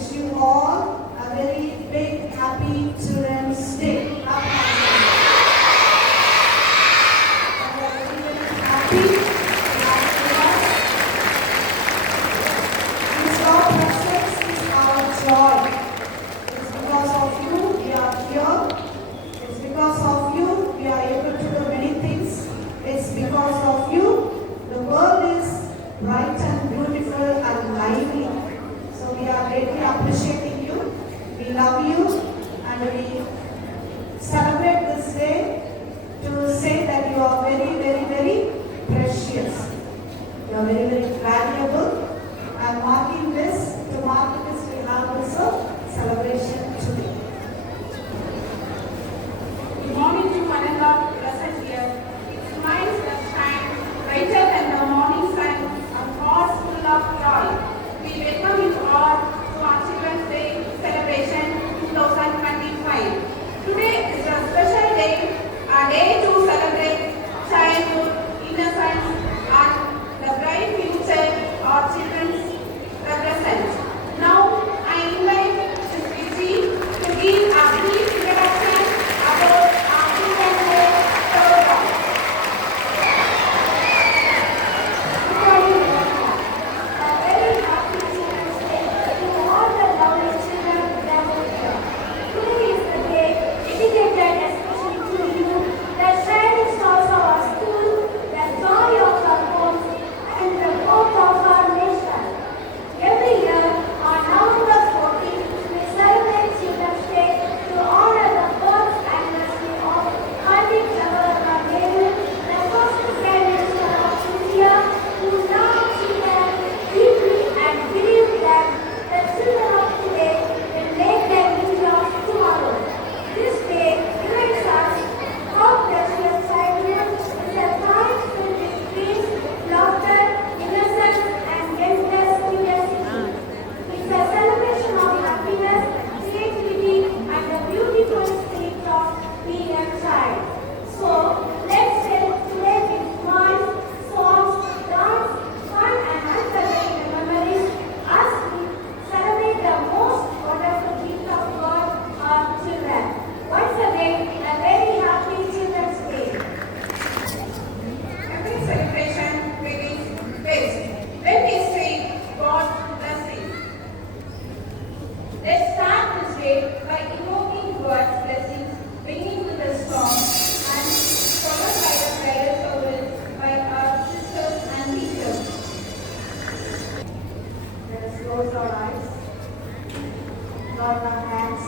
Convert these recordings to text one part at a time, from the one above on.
wish you all a very big happy Children's Day. Happy. It's our presence, it's our joy. It's because of you we are here. It's because of you we are able to do many things. It's because of you the world is bright and beautiful and lively. So we are greatly appreciating you. We love you and we celebrate this day to say that you are very, very, very precious. You are very, very valuable. And marking this, to mark this, we have also celebration today. Good morning to Manila present here. It smiles that shine brighter than the morning sun and hearts full of joy. We welcome you all to our Children's Day celebration 2025. Today is a special day, a day to celebrate childhood, innocence and the bright future our children represent. Now I invite Ms. Viji to give a brief introduction about our Children's Day program. Good morning, everyone. A very happy Children's Day to all the lovely children gathered here. Today is the day dedicated especially to you, the shining stars of our school, the joy of our homes, and the hope of our nation. Every year, on November 14th, we celebrate Children's Day to honor the birth anniversary of Pandit Jawaharlal Nehru, the first Prime Minister of India, who loved children deeply and believed that the children of today will make the India of tomorrow. This day reminds us how precious childhood is a time filled with peace, laughter, innocence, and endless curiosity. It's a celebration of happiness, creativity, and the beautiful spirit of being a child. So, let's celebrate today with smiles, songs, dance, fun, and unforgettable memories as we celebrate the most wonderful gift of God, our children. Once again, a very happy Children's Day. Every celebration begins best when we say God's blessing. Let's start this day by invoking God's blessings, beginning with a song and followed by the prayer service by our sisters and teachers. Let us close our eyes, join our hands.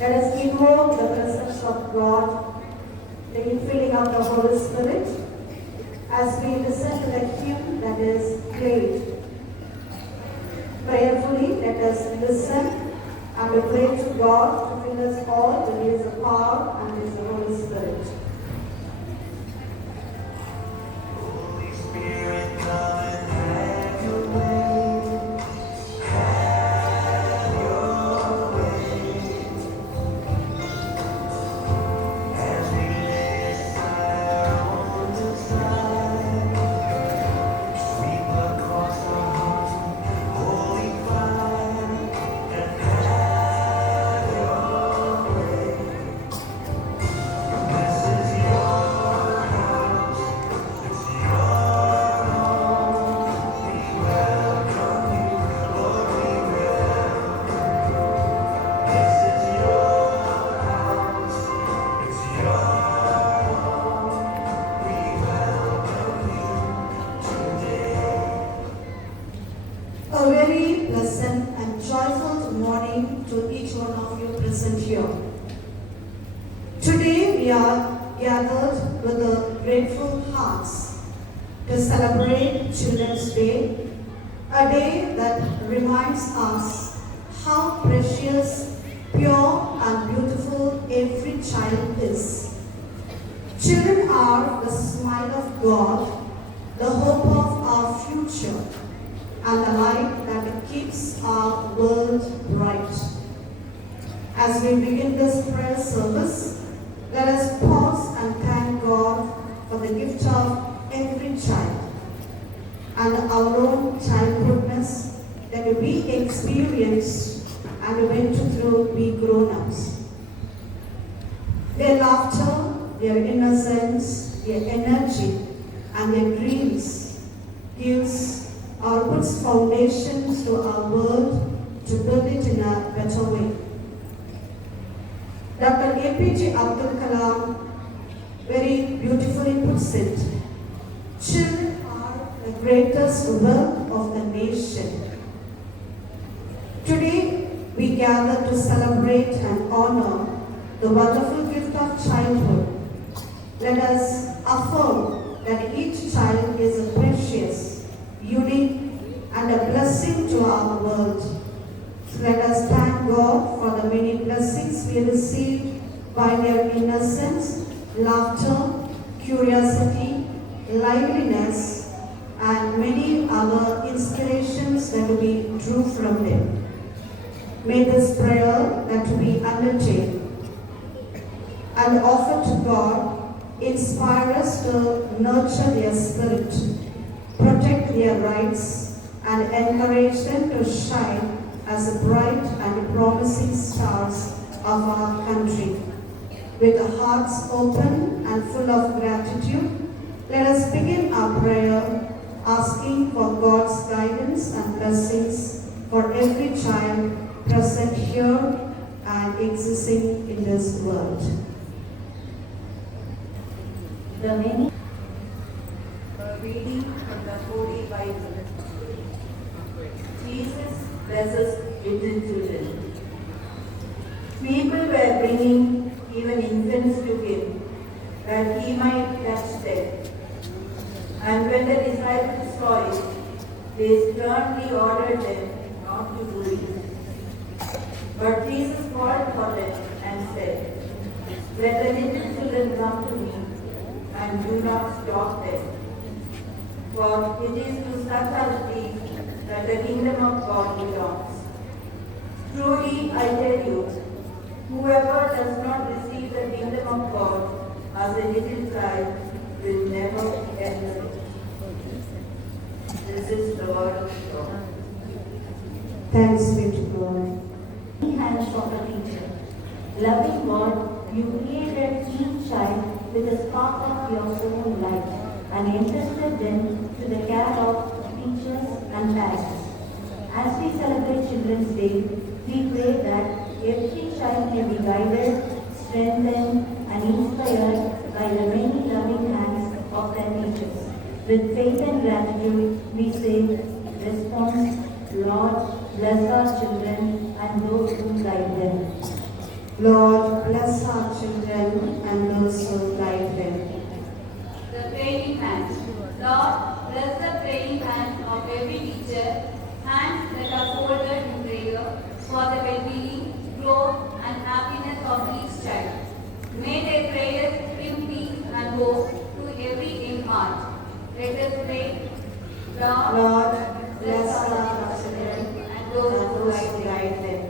Let us invoke the presence of God, the infilling of the Holy Spirit, as we listen to the hymn that is played. Prayerfully, let us listen and we pray to God to fill us all with His power and His Holy Spirit. Holy Spirit, come and have your way. Have your way. As we lay aside our own desire, sweep across our hearts holy fire, and have your way. This is your house, it's your home. We welcome you, Lord, we welcome you. This is your house, it's your home. We welcome you today. A very pleasant and joyful morning to each one of you present here. Today we are gathered with the grateful hearts to celebrate Children's Day, a day that reminds us how precious, pure and beautiful every child is. Children are the smile of God, the hope of our future, and the light that keeps our world bright. As we begin this prayer service, let us pause and thank God for the gift of every child and our own childhoodness that we we experienced and went through we grown-ups. Their laughter, their innocence, their energy, and their dreams gives or puts foundations to our world to build it in a better way. Dr. APJ Abdul Kalam very beautifully puts it, children are the greatest wealth of the nation. Today, we gather to celebrate and honor the wonderful gift of childhood. Let us affirm that each child is a precious, unique, and a blessing to our world. So let us thank God for the many blessings we received by their innocence, laughter, curiosity, liveliness, and many other inspirations that we drew from them. May this prayer that we undertake and offer to God inspire us to nurture their spirit, protect their rights, and encourage them to shine as the bright and promising stars of our country. With our hearts open and full of gratitude, let us begin our prayer asking for God's guidance and blessings for every child present here and existing in this world. The many reading from the Holy Bible. Jesus blesses little children. People were bringing even infants to him that he might touch them. And when the disciples saw it, they sternly ordered them not to do it. But Jesus called for them and said, "Let the little children come to me, and do not stop them. For it is to such as these that the kingdom of God belongs. Truly I tell you, whoever does not receive the kingdom of God as a little child will never enter it." This is the word of God. Thanks be to God. Hands of a teacher. Loving God, you created each child with a spark of your own light and entrusted them to the care of teachers and parents. As we celebrate Children's Day, we pray that every child may be guided, strengthened, and inspired by the many loving hands of their teachers. With faith and gratitude, we say, response, Lord, bless our children and those who guide them. Lord, bless our children and those who guide them. The praying hands. Lord, bless the praying hands of every teacher, hands that are folded in prayer for the well-being, growth, and happiness of each child. May their prayers bring peace and hope to every young heart. Let us pray. Lord, bless our children and and those who those guide who them. guide them.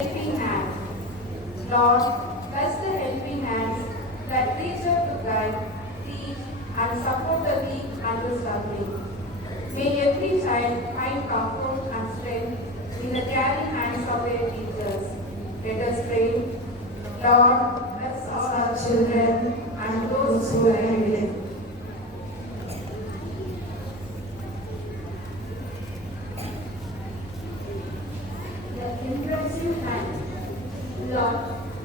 Helping hands. Lord, bless the helping hands that reach out to guide, teach, and support the weak and the struggling. May every child find comfort and strength in the caring hands of their teachers. Let us pray. Lord, bless Our children and those who guide them. the impressive hands. Lord,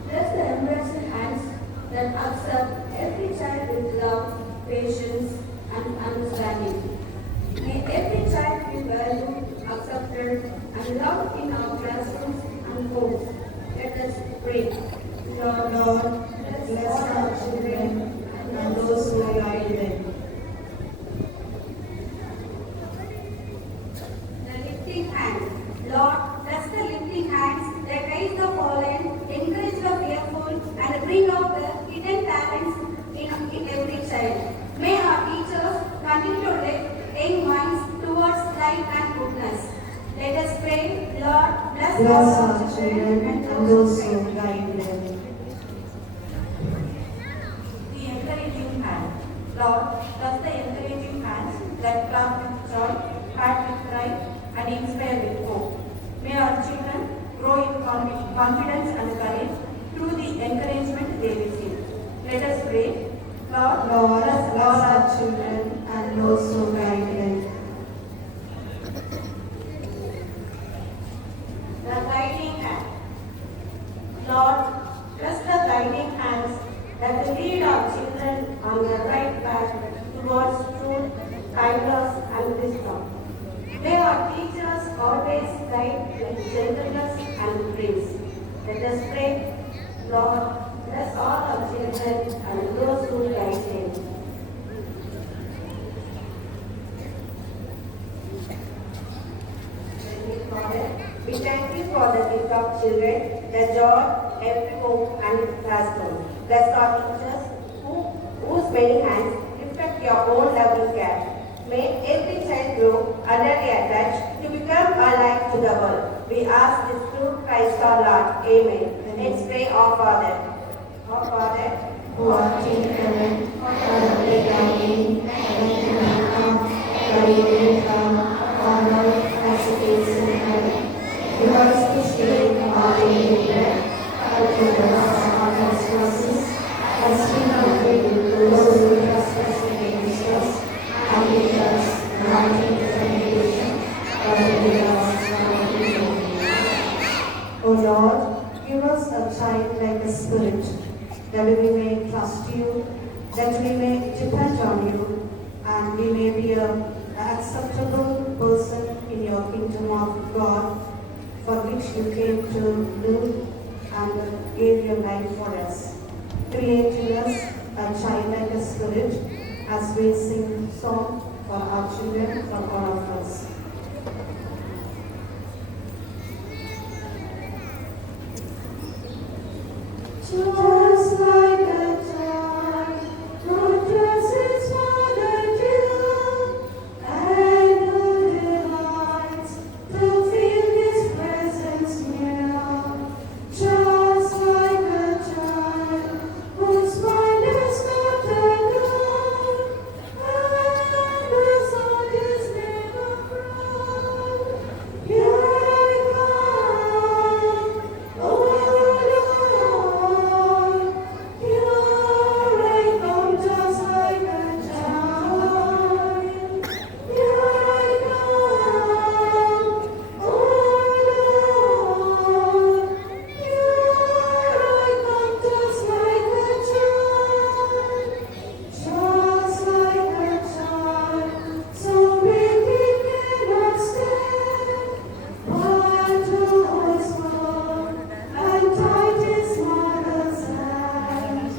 bless the impressive hands that accept every child with love, patience, and understanding. May every child be valued, accepted, and loved in our classrooms and homes. Let us pray. Lord, bless our children and those who guide them. The lifting hands. Lord, bless the lifting hands that raise the fallen, encourage the fearful, and bring out the hidden talents in every child. May our teachers continue to lift young minds towards light and goodness. Let us pray. Lord, bless Bless all our our children and those who guide them. The encouraging hand. Lord, bless the encouraging hands that clap with joy, pat with pride, and inspire with hope. with gentleness and grace. Let us pray. Lord, bless all our children and those who guide them. Father, we thank you for the gift of children, the joy, every home and classroom. Bless our teachers whose many hands reflect your own loving care. May every child grow under your touch to become a light to the world. We ask this through Christ our Lord. Amen. Let's pray, our Father. Our Father, who art in heaven, hallowed be thy name. Thy kingdom come, thy will be done, on earth as it is in heaven. Give us this day our daily bread, forgive us our trespasses, as we forgive those who trespass against us, and lead us not into temptation, but deliver us from evil. O Lord, give us a childlike spirit, that we may trust you, that we may depend on you, and we may be an acceptable person in your kingdom of God, for which you came to live and gave your life for us. Create in us a childlike spirit as we sing song for our children, for all of us. Just like a child who trusts his father too, and who delights to feel his presence near. Just like a child whose mind is not alone, and whose heart is never proud. Here I come, oh Lord. Here I come just like a child. Here I come, oh Lord. Here I come just like a child. Just like a child, so big he cannot stand, but to his mouth and tied his mother's hand.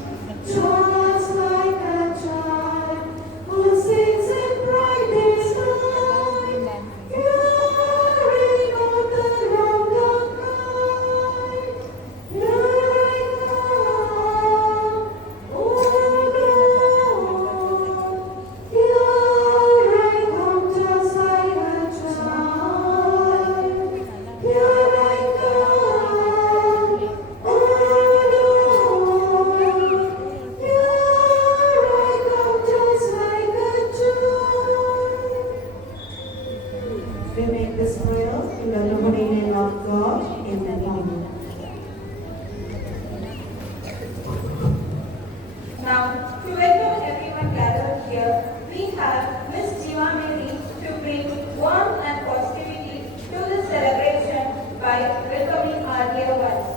Just like a child who sings in brightest light, hearing of the long night. Here I come, oh Lord. Here I come just like a child. Here I come, oh Lord. Here I come just like a child. We make this prayer in the holy name of God. Amen. now to welcome everyone gathered here, we have Miss Jiva Mary to bring warmth and positivity to this celebration by welcoming our dear ones.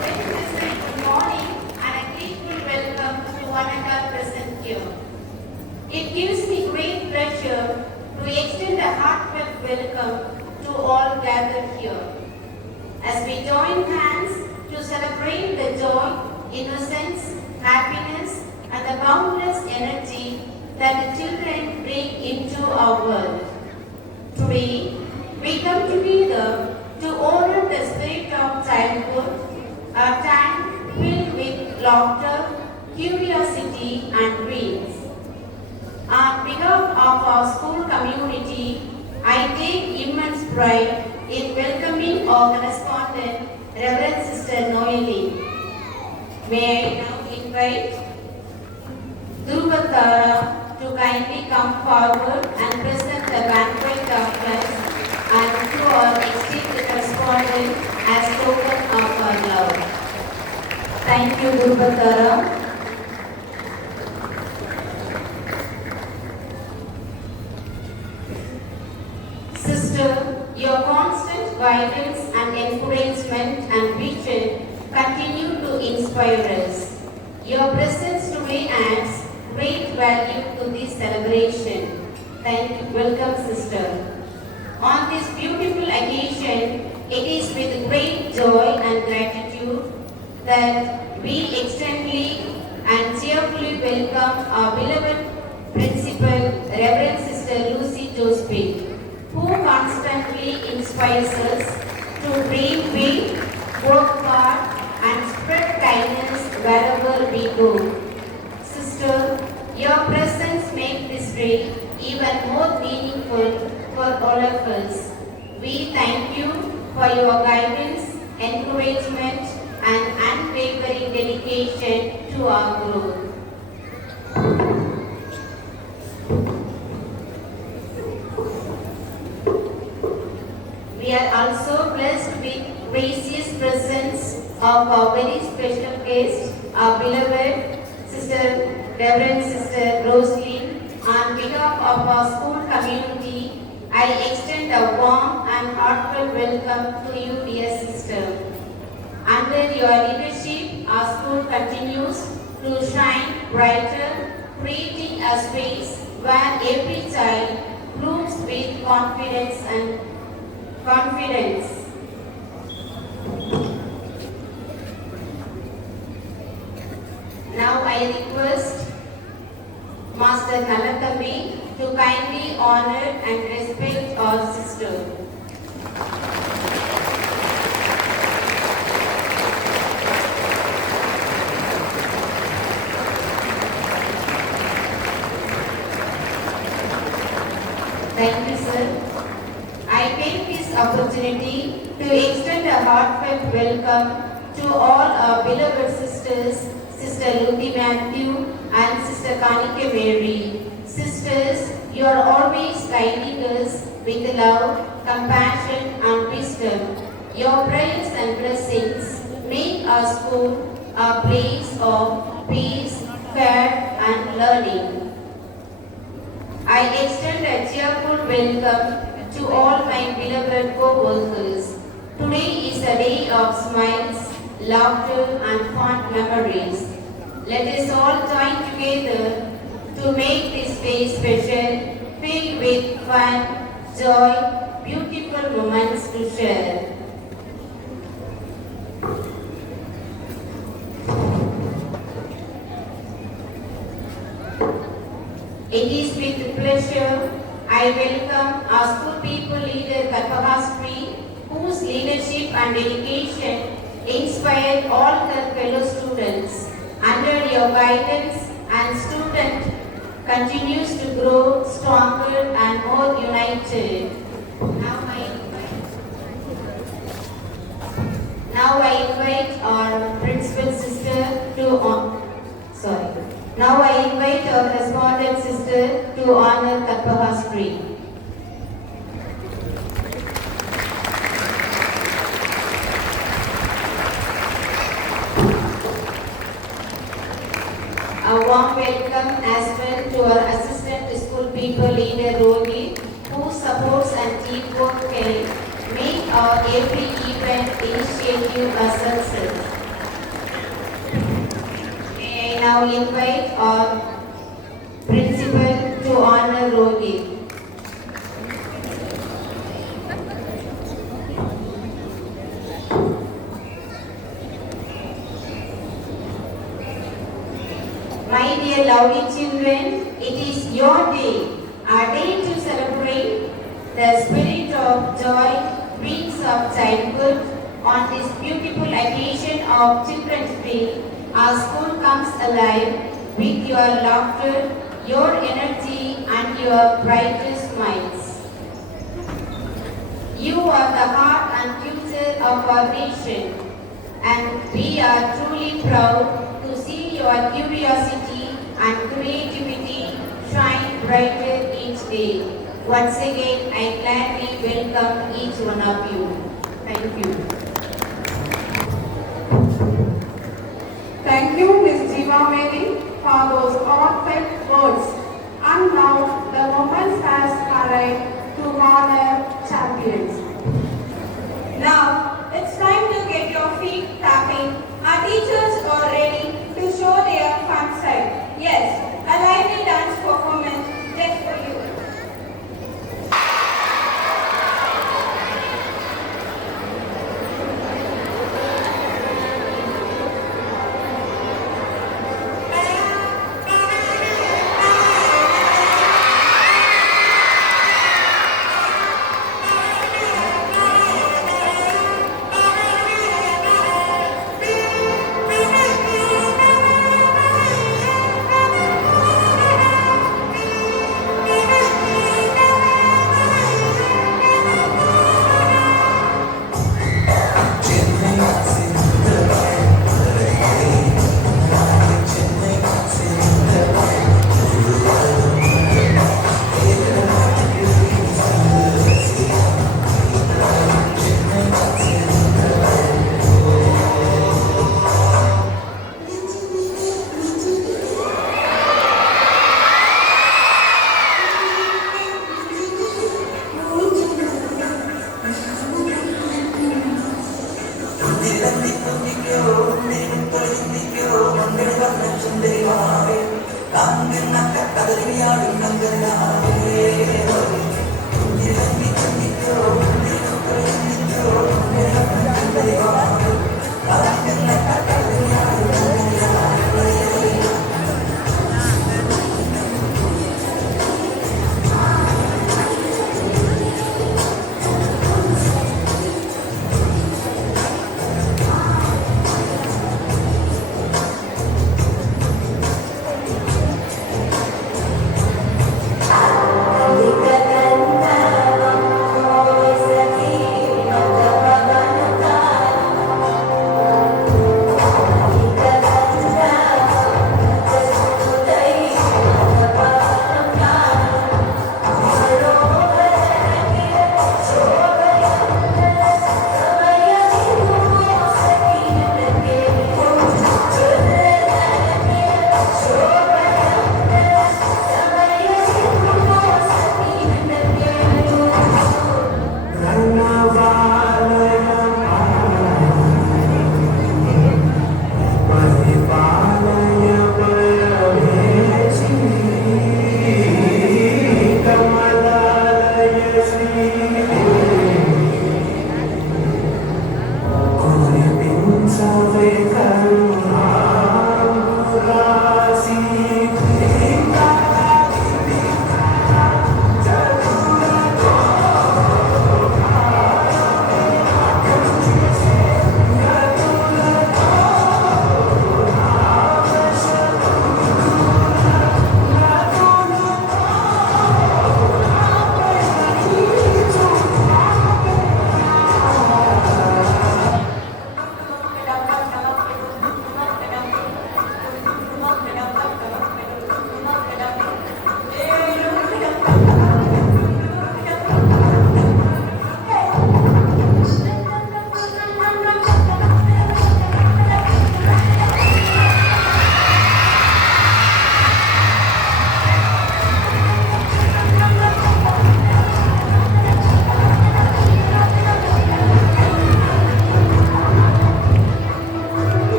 Very pleasant good morning and a grateful welcome to one and all present here. It gives me great pleasure to extend a heartfelt welcome to all gathered here. As we join hands to celebrate the joy, innocence, happiness, and the boundless energy that the children bring into our world. Today, we come together to honor the spirit of childhood, a time filled with laughter, curiosity, and dreams. On behalf of our school community, I take immense pride in welcoming our correspondent, Reverend Sister Noeli. May I now invite Dhruvatara to kindly come forward and present the banquet of bless and to our esteemed correspondent as token of our love. Thank you, Dhruvatara. Sister, your constant guidance and encouragement and vision continue inspire us. Your presence today adds great value to this celebration. Welcome, sister. On this beautiful occasion, it is with great joy and gratitude that we extendly and cheerfully welcome our beloved Principal, Reverend Sister Lucy Josephine, who constantly inspires us to dream big, work hard, and spread kindness wherever we go. Sister, your presence makes this day even more meaningful for all of us. We thank you for your guidance, encouragement, and unwavering dedication to our growth. We are also blessed with gracious presence of our very special guest, our beloved Sister, Reverend Sister Rosaline. On behalf of our school community, I extend a warm and heartfelt welcome to you, dear sister. Under your leadership, our school continues to shine brighter, creating a space where every child blooms with confidence. Now I request Master Nalakami to kindly honor and respect our sister. Thank you, sir. I take this opportunity to extend a heartfelt welcome to all our beloved sisters, Sister Luthi Matthew and Sister Kanika Mary. Sisters, you are always guiding us with love, compassion and wisdom. Your prayers and blessings make our school a place of peace, care and learning. I extend a cheerful welcome to all my beloved co-workers. Today is a day of smiles, laughter and fond memories. Let us all join together to make this day special, filled with fun, joy, beautiful moments to share. It is with pleasure I welcome our school people leader Kalpahastri, whose leadership and dedication inspired all her fellow students. Under your guidance and student continues to grow stronger and more united. Now I invite our principal sister to Now I invite our correspondent sister to honor Kalpahastri. A warm welcome as well to our assistant school people leader Rohit, who supports and teamwork can make our every event initiative a success. May I now invite our principal to honor Rohit. My dear lovely children, it is your day, a day to celebrate the spirit of joy, dreams of childhood. On this beautiful occasion of Children's Day, our school comes alive with your laughter, your energy and your brightest smiles. You are the heart and future of our nation, and we are truly proud to see your curiosity and creativity shine brighter each day. Once again, I gladly welcome each one of you. Thank you. Thank you, Ms. Jiva Mary, for those heartfelt words. And now the moment has arrived to honor champions. Now, it's time to get your feet tapping. Our teachers are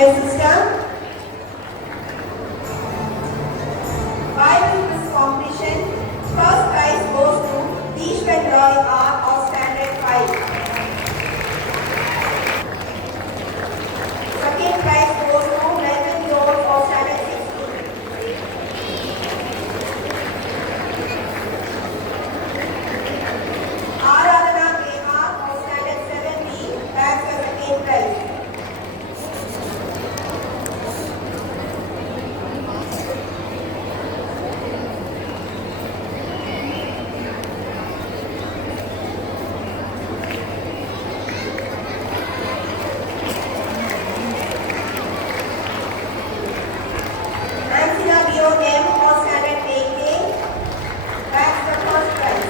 dear sister. Bible quiz competition. First prize goes to Dishwan Roy R of Standard 5. Second prize goes to Melvin Jones of Standard 16. Aradhana Kemar of Standard 7B bags the second prize. Ansina Bionem of Standard 8A bags the first prize.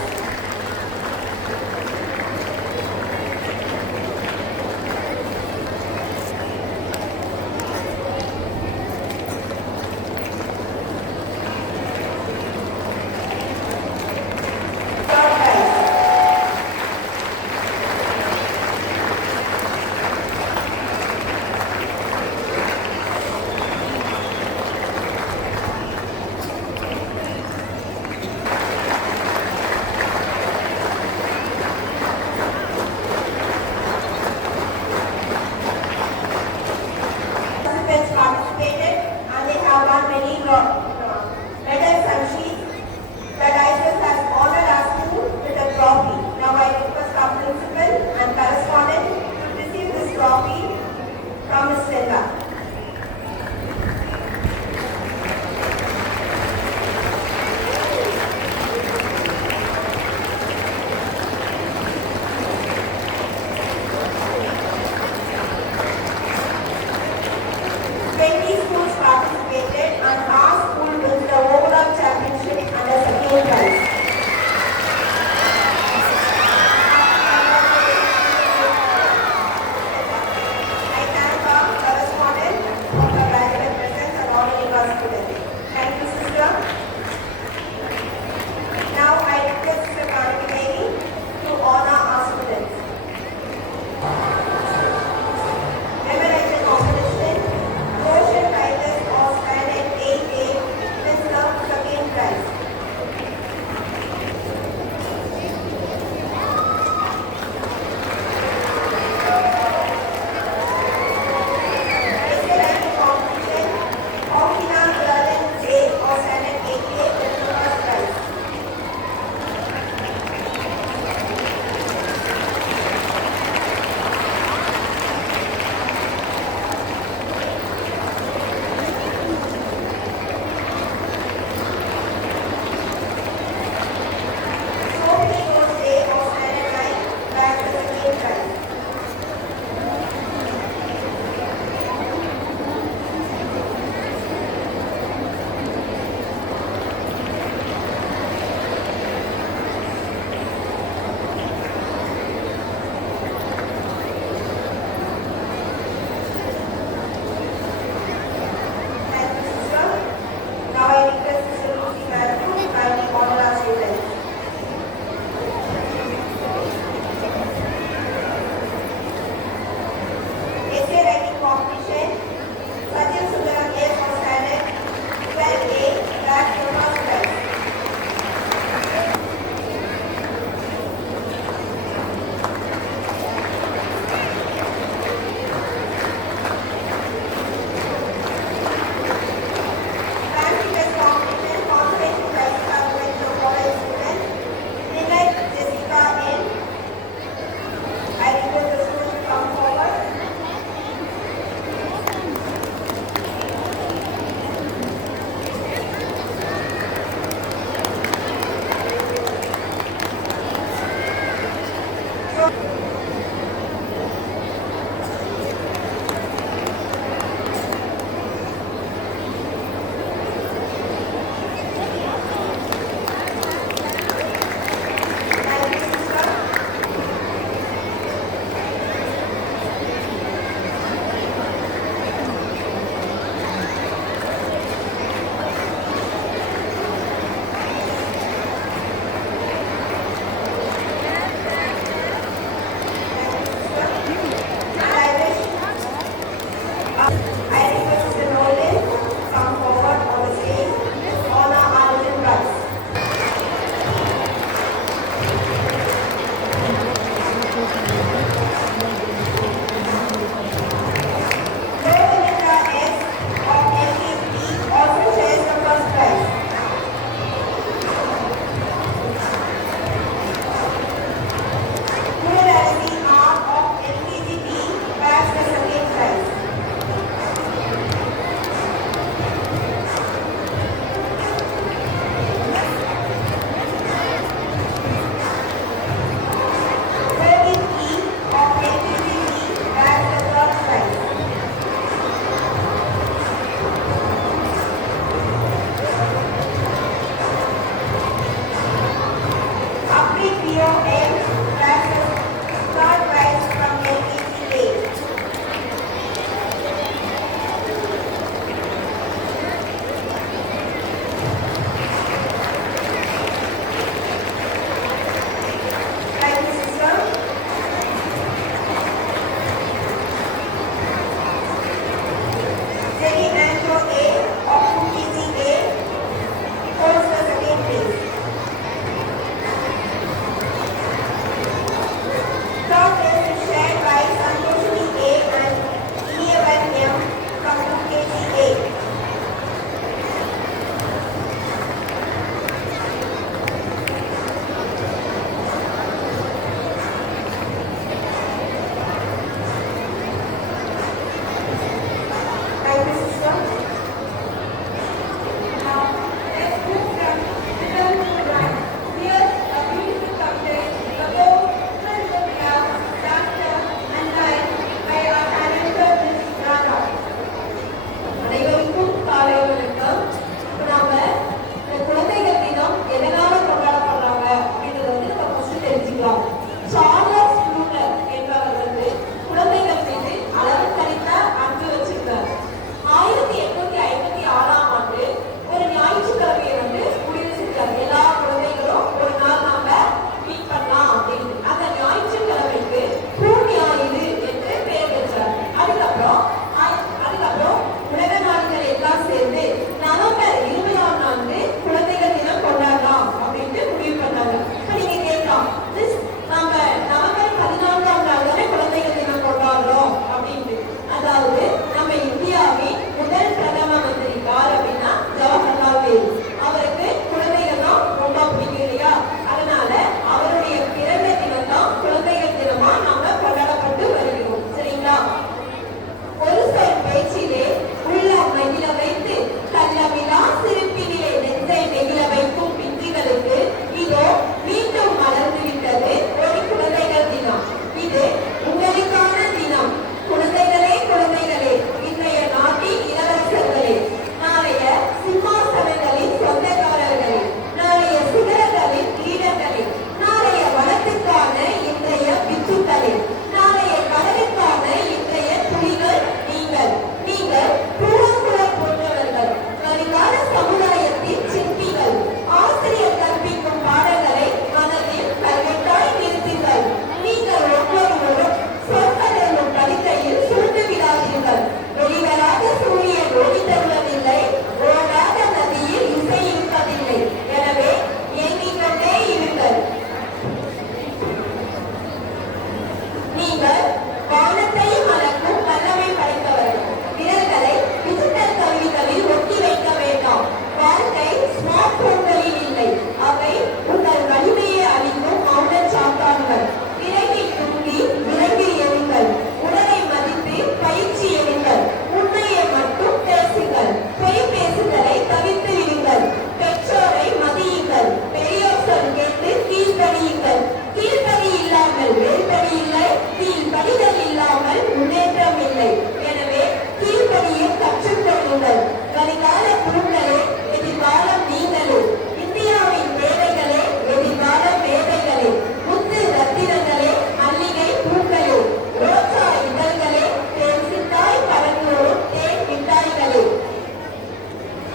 இல்லை. எனவே கீழ்ப்படியை கற்றுக்கொள்ளுங்கள். வருங்கால குழுக்களே, எதிர்காலம் நீங்களே. இந்தியாவின் தேவைகளே, எதிர்கால மேதைகளே. முத்து ரத்தினங்களே, மல்லிகை பூக்களே, ரோசா இதழ்களே, தேன் சித்தாய் பறந்தோறும் தேன் மிட்டாய்களே.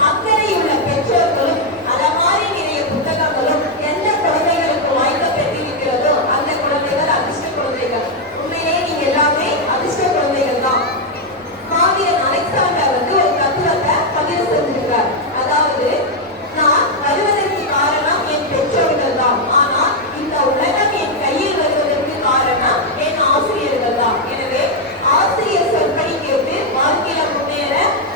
அக்கறையுள்ள பெற்றோர்களும் அலமாரி நிறைய புத்தகங்களும் எந்த குழந்தைகளுக்கு வாய்க்க பெற்றிருக்கிறதோ அந்த குழந்தைகள் அதிர்ஷ்ட குழந்தைகள். உண்மையிலே நீங்க எல்லாமே அதிர்ஷ்ட குழந்தைகள் தான். மாவீரன் அலெக்சாண்டர் ஒரு தத்துவத்தை பதிவு செஞ்சிருக்கார். அதாவது, நான் வருவதற்கு காரணம் என் பெற்றோர்கள் தான், ஆனால் இந்த உலகம் என் கையில் வருவதற்கு காரணம் என் ஆசிரியர்கள் தான். எனவே ஆசிரியர் சொற்படி கேட்டு வாழ்க்கையில முன்னேற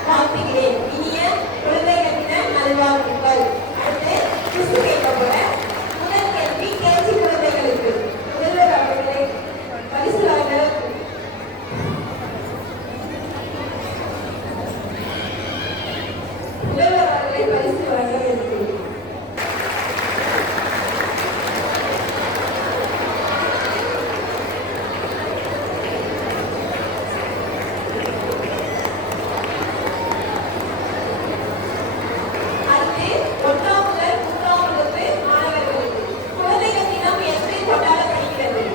வாழ்த்துகிறேன். இனிய குழந்தைகள் தின நல்வாழ்த்துக்கள். அடுத்து கிறிஸ்து கேட்க போற முதல் கேள்வி கேஜி குழந்தைகளுக்கு. முதல்வர் அவர்களை பரிசு வாங்க வேண்டும். அடுத்து 1ஆம் முதல் 3ஆம் வகுப்பு மாணவர்களுக்கு குழந்தைகள் தினம் எப்படி கொண்டாடப்படுகிறது?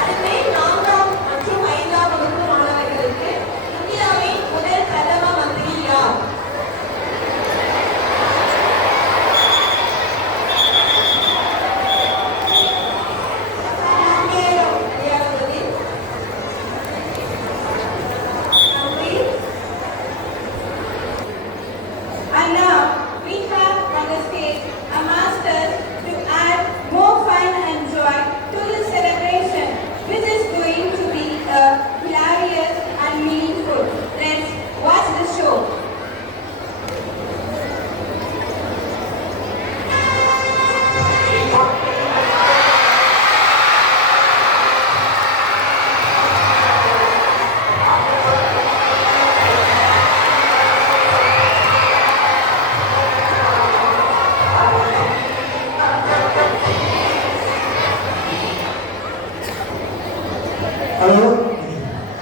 அடுத்து 4ஆம் மற்றும் 5ஆம் வகுப்பு மாணவர்களுக்கு இந்தியாவின் முதல் பிரதம மந்திரி யார்? சரியான பதில். நன்றி. And now we have on the stage a master to add more fun and joy to the celebration, which is going to be hilarious and meaningful. Let's watch the show. Hello,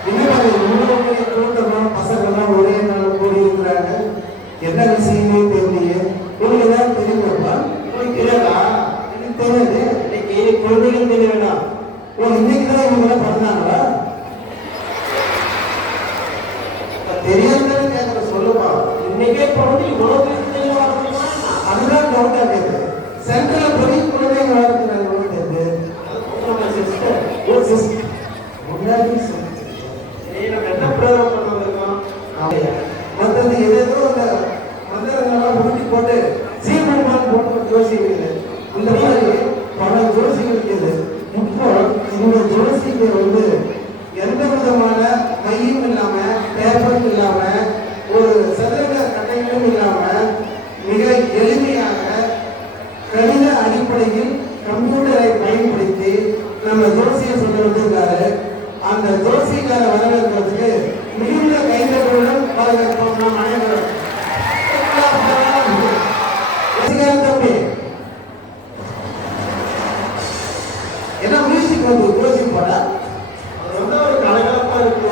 என்ன இவ்வளவு கூட்டமாக பசங்கள்லாம் ஒரே நாள் கூடி இருக்கிறாங்க? என்ன விஷயமே தெரியலையே. உங்களுக்கு ஏதாவது தெரியுமாப்பா? உங்களுக்கு தெரியாதா? எனக்கு தெரியாது. இன்னைக்கு குழந்தைகள் தெரிய வேண்டாம். ஓ, இன்னைக்கு தான் இவங்கெல்லாம் பிறந்தாங்களா? தெரியாதுன்னு கேட்கற சொல்லுப்பா. இன்னைக்கே குழந்தை இவ்வளவு தெளிவா இருக்குமா? அதுதான் டவுட்டா கேட்குது. சென்ட்ரல் பெரிய குழந்தைங்க வளர்க்குறாங்க. சிஸ்டர், ஓ சிஸ்டர் மற்றது ஏதேதோ அந்த மந்திரங்கள்லாம் உருட்டி போட்டு சீமன்மான் போட்டு ஜோசிகள் இந்த மாதிரி பல ஜோசிகள் இருக்குது. இப்போ இந்த ஜோசிகள் எந்த விதமான மையும் இல்லாம பேப்பரும் இல்லாம ஒரு சதுரங்க கட்டைகளும் இல்லாம மிக எளிமையாக கணித அடிப்படையில் கம்ப்யூட்டரை பயன்படுத்தி நம்ம ஜோசியை சொல்ல வந்திருக்காரு. அந்த ஜோசிக்கார வரவேற்பதற்கு மிகுந்த கைதர்களுடன் வரவேற்போம். நாம் அனைவரும் தம்பி என்ன மியூசிக் ஜோசி போட ஒரு கலகலப்பா இருக்கு.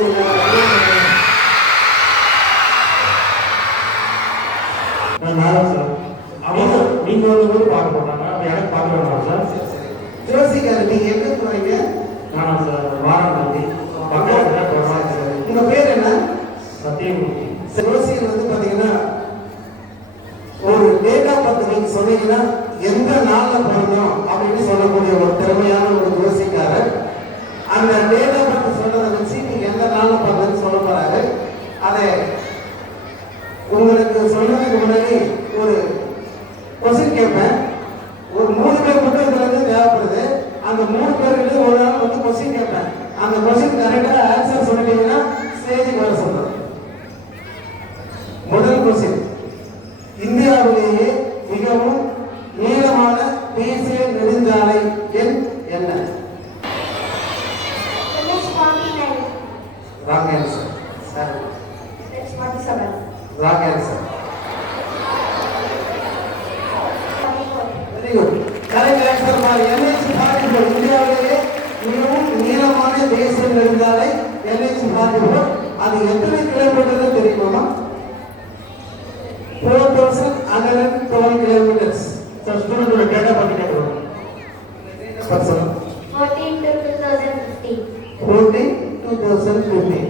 நீங்க பார்க்க போட்டாங்க, எனக்கு பார்க்க வேண்டாம் சார். ஜோசிக்கார நீங்க எங்க போறீங்க? நான் சார் வாரணாசி பக்கத்துல. உங்க பேர் என்ன? சத்தியமூர்த்தி. ஜோசியர் பாத்தீங்கன்னா ஒரு டேட் ஆஃப் பர்த் நீங்க சொன்னீங்கன்னா எந்த நாள்ல பிறந்தோம் அப்படின்னு சொல்லக்கூடிய ஒரு திறமையான ஒரு ஜோசிக்காரர். அந்த டேட் ஆஃப் பர்த் சொல்றதை வச்சு நீங்க எந்த நாள்ல பிறந்ததுன்னு சொல்ல போறாரு. அதை உங்களுக்கு சொல்றதுக்கு முன்னாடி ஒரு கொஸ்டின் கேட்பேன். ஒரு 3 பேர் மட்டும் இதுல இருந்து தேவைப்படுது. அந்த 3 பேருக்கு ஒரு நாள் கொஸ்டின் கேட்பேன். அந்த கொஸ்டின் கரெக்டா ஆன்சர் சொல்லிட்டீங்கன்னா ஸ்டேஜுக்கு வர சொல்றேன். முதல் கொஸ்டின், இந்தியாவிலேயே மிகவும் நீளமான தேசிய நெடுஞ்சாலை எண் என்ன? Wrong answer. Sir. That's 47. Wrong answer. 44. Very good. Correct answer for NH44. இந்தியாவிலேயே மிகவும் நீளமான தேசிய நெடுஞ்சாலை NH44. அது எத்தனை கிலோமீட்டர் தெரியுமா? 4,112 kilometers. Sir, student ஓட டேட்டா பத்தி கேட்கிறோம். 14 to 2015. 14-2015.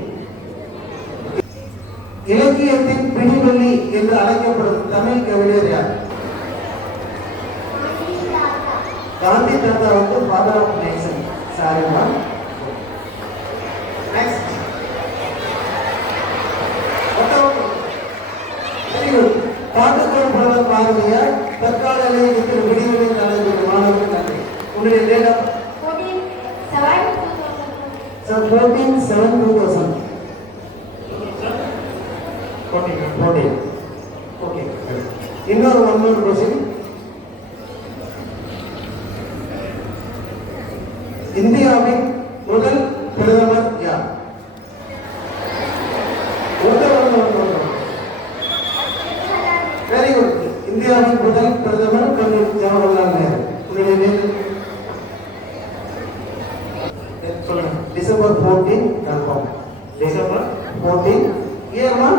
இலக்கியத்தின் பிடிவள்ளி என்று அழைக்கப்படும் தமிழ் கவிஞர் யார்? காந்தி தாத்தா வந்து ஃபாதர் ஆஃப் நேஷன். சாரிமா. நெக்ஸ்ட். Very good. பாட்டுக்கோள் புலவர் பாரதியார் தற்கால இலக்கியத்தில் விடிவெளி நடந்த மாணவர்கள் நன்றி. உங்களுடைய டேட்டா 14/7/2000. 14. Okay. இன்னொரு one more question. இந்தியாவின் முதல் பிரதமர் யார்? Very good. இந்தியாவின் முதல் பிரதமர் பண்டிட் ஜவஹர்லால் நேரு. உங்களுடைய நேரு சொல்லுங்க. December 14 confirm. December 14 இயர்மா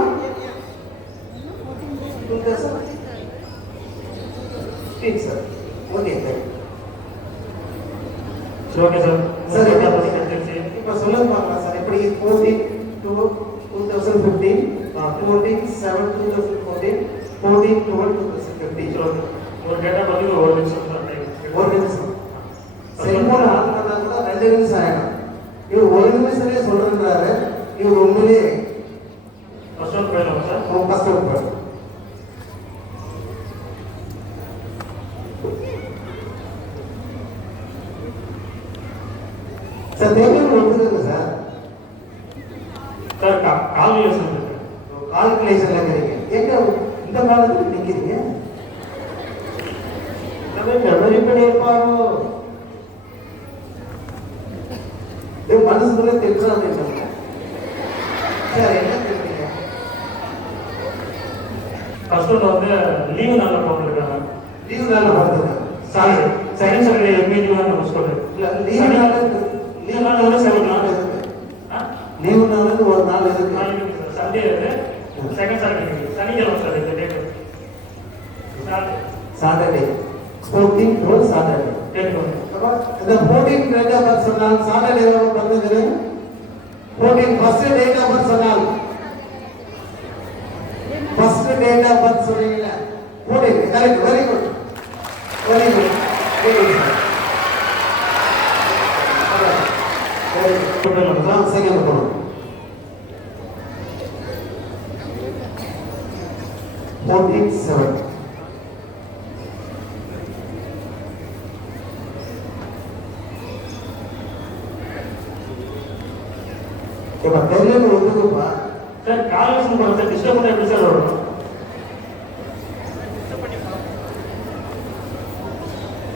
2015 sir. Okay sir. Okay sir. Sir இப்போ சொல்லுங்க பார்க்கலாம் சார். எப்படி 14-2015, 14-7-2014, 14-12-2015. ஒரு டேட்டா பத்தி ஒரு நிமிஷம் தான் டைம். ஒரு நிமிஷம். செல்போன் ஆன் பண்ணா கூட 2 நிமிஷம் ஆயிடும். இவர் ஒரு நிமிஷமே சொல்றாரு. இவர் உண்மையிலே ஃபர்ஸ்ட் ஒன் போயிடலாம் சார். ஃபர்ஸ்ட் ஒன் போயிடும். சார் தெரியும் ஒத்துக்குங்க சார். சார் கால்குலேஷன் இருக்கு. கால்குலேஷன்ல இருக்கிறீங்க. எங்க இந்த காலத்துல நிக்கிறீங்க? நம்ம மெமரி பண்ணியிருப்பாரோ? மனசுக்குள்ள தெரிஞ்சாங்க சார். என்ன தெரியுங்க? ஃபர்ஸ்ட் ஒன் வந்து லீவு நாள்ல போட்டுருக்காங்க. லீவு நாள்ல பார்த்துருக்காங்க. சாரி செகண்ட் சாட்டர்டே எம்இடி தான் நம்ம சொல்றேன். இல்ல லீவு நாள் லீவு நாள் வந்து 7 நாள் இருக்கு. லீவு நாளுக்கு ஒரு நாள் இருக்கு. நாளைக்கு சார் சண்டே இருக்கு. செகண்ட் சாட்டர்டே சனிக்கிழமை சார் இந்த டேட். Saturday 14 Saturday. இந்த 14 டேட் ஆஃப் பர்த் சொன்னால் சாட்டர்டேவோட பிறந்தது. 14 ஃபர்ஸ்ட் டேட் ஆஃப் பர்த் சொன்னால் ஃபர்ஸ்ட் டேட் ஆஃப் பர்த் சொன்னீங்கல 14 correct. Very good. Very good. Very good. Second போகணும். 14/7. இப்ப தெரியல ஒத்துக்குப்பா. சார் கால்குலேஷன் பண்ண சார் டிஸ்டர்ப் பண்ண எப்படி சார் வரும்?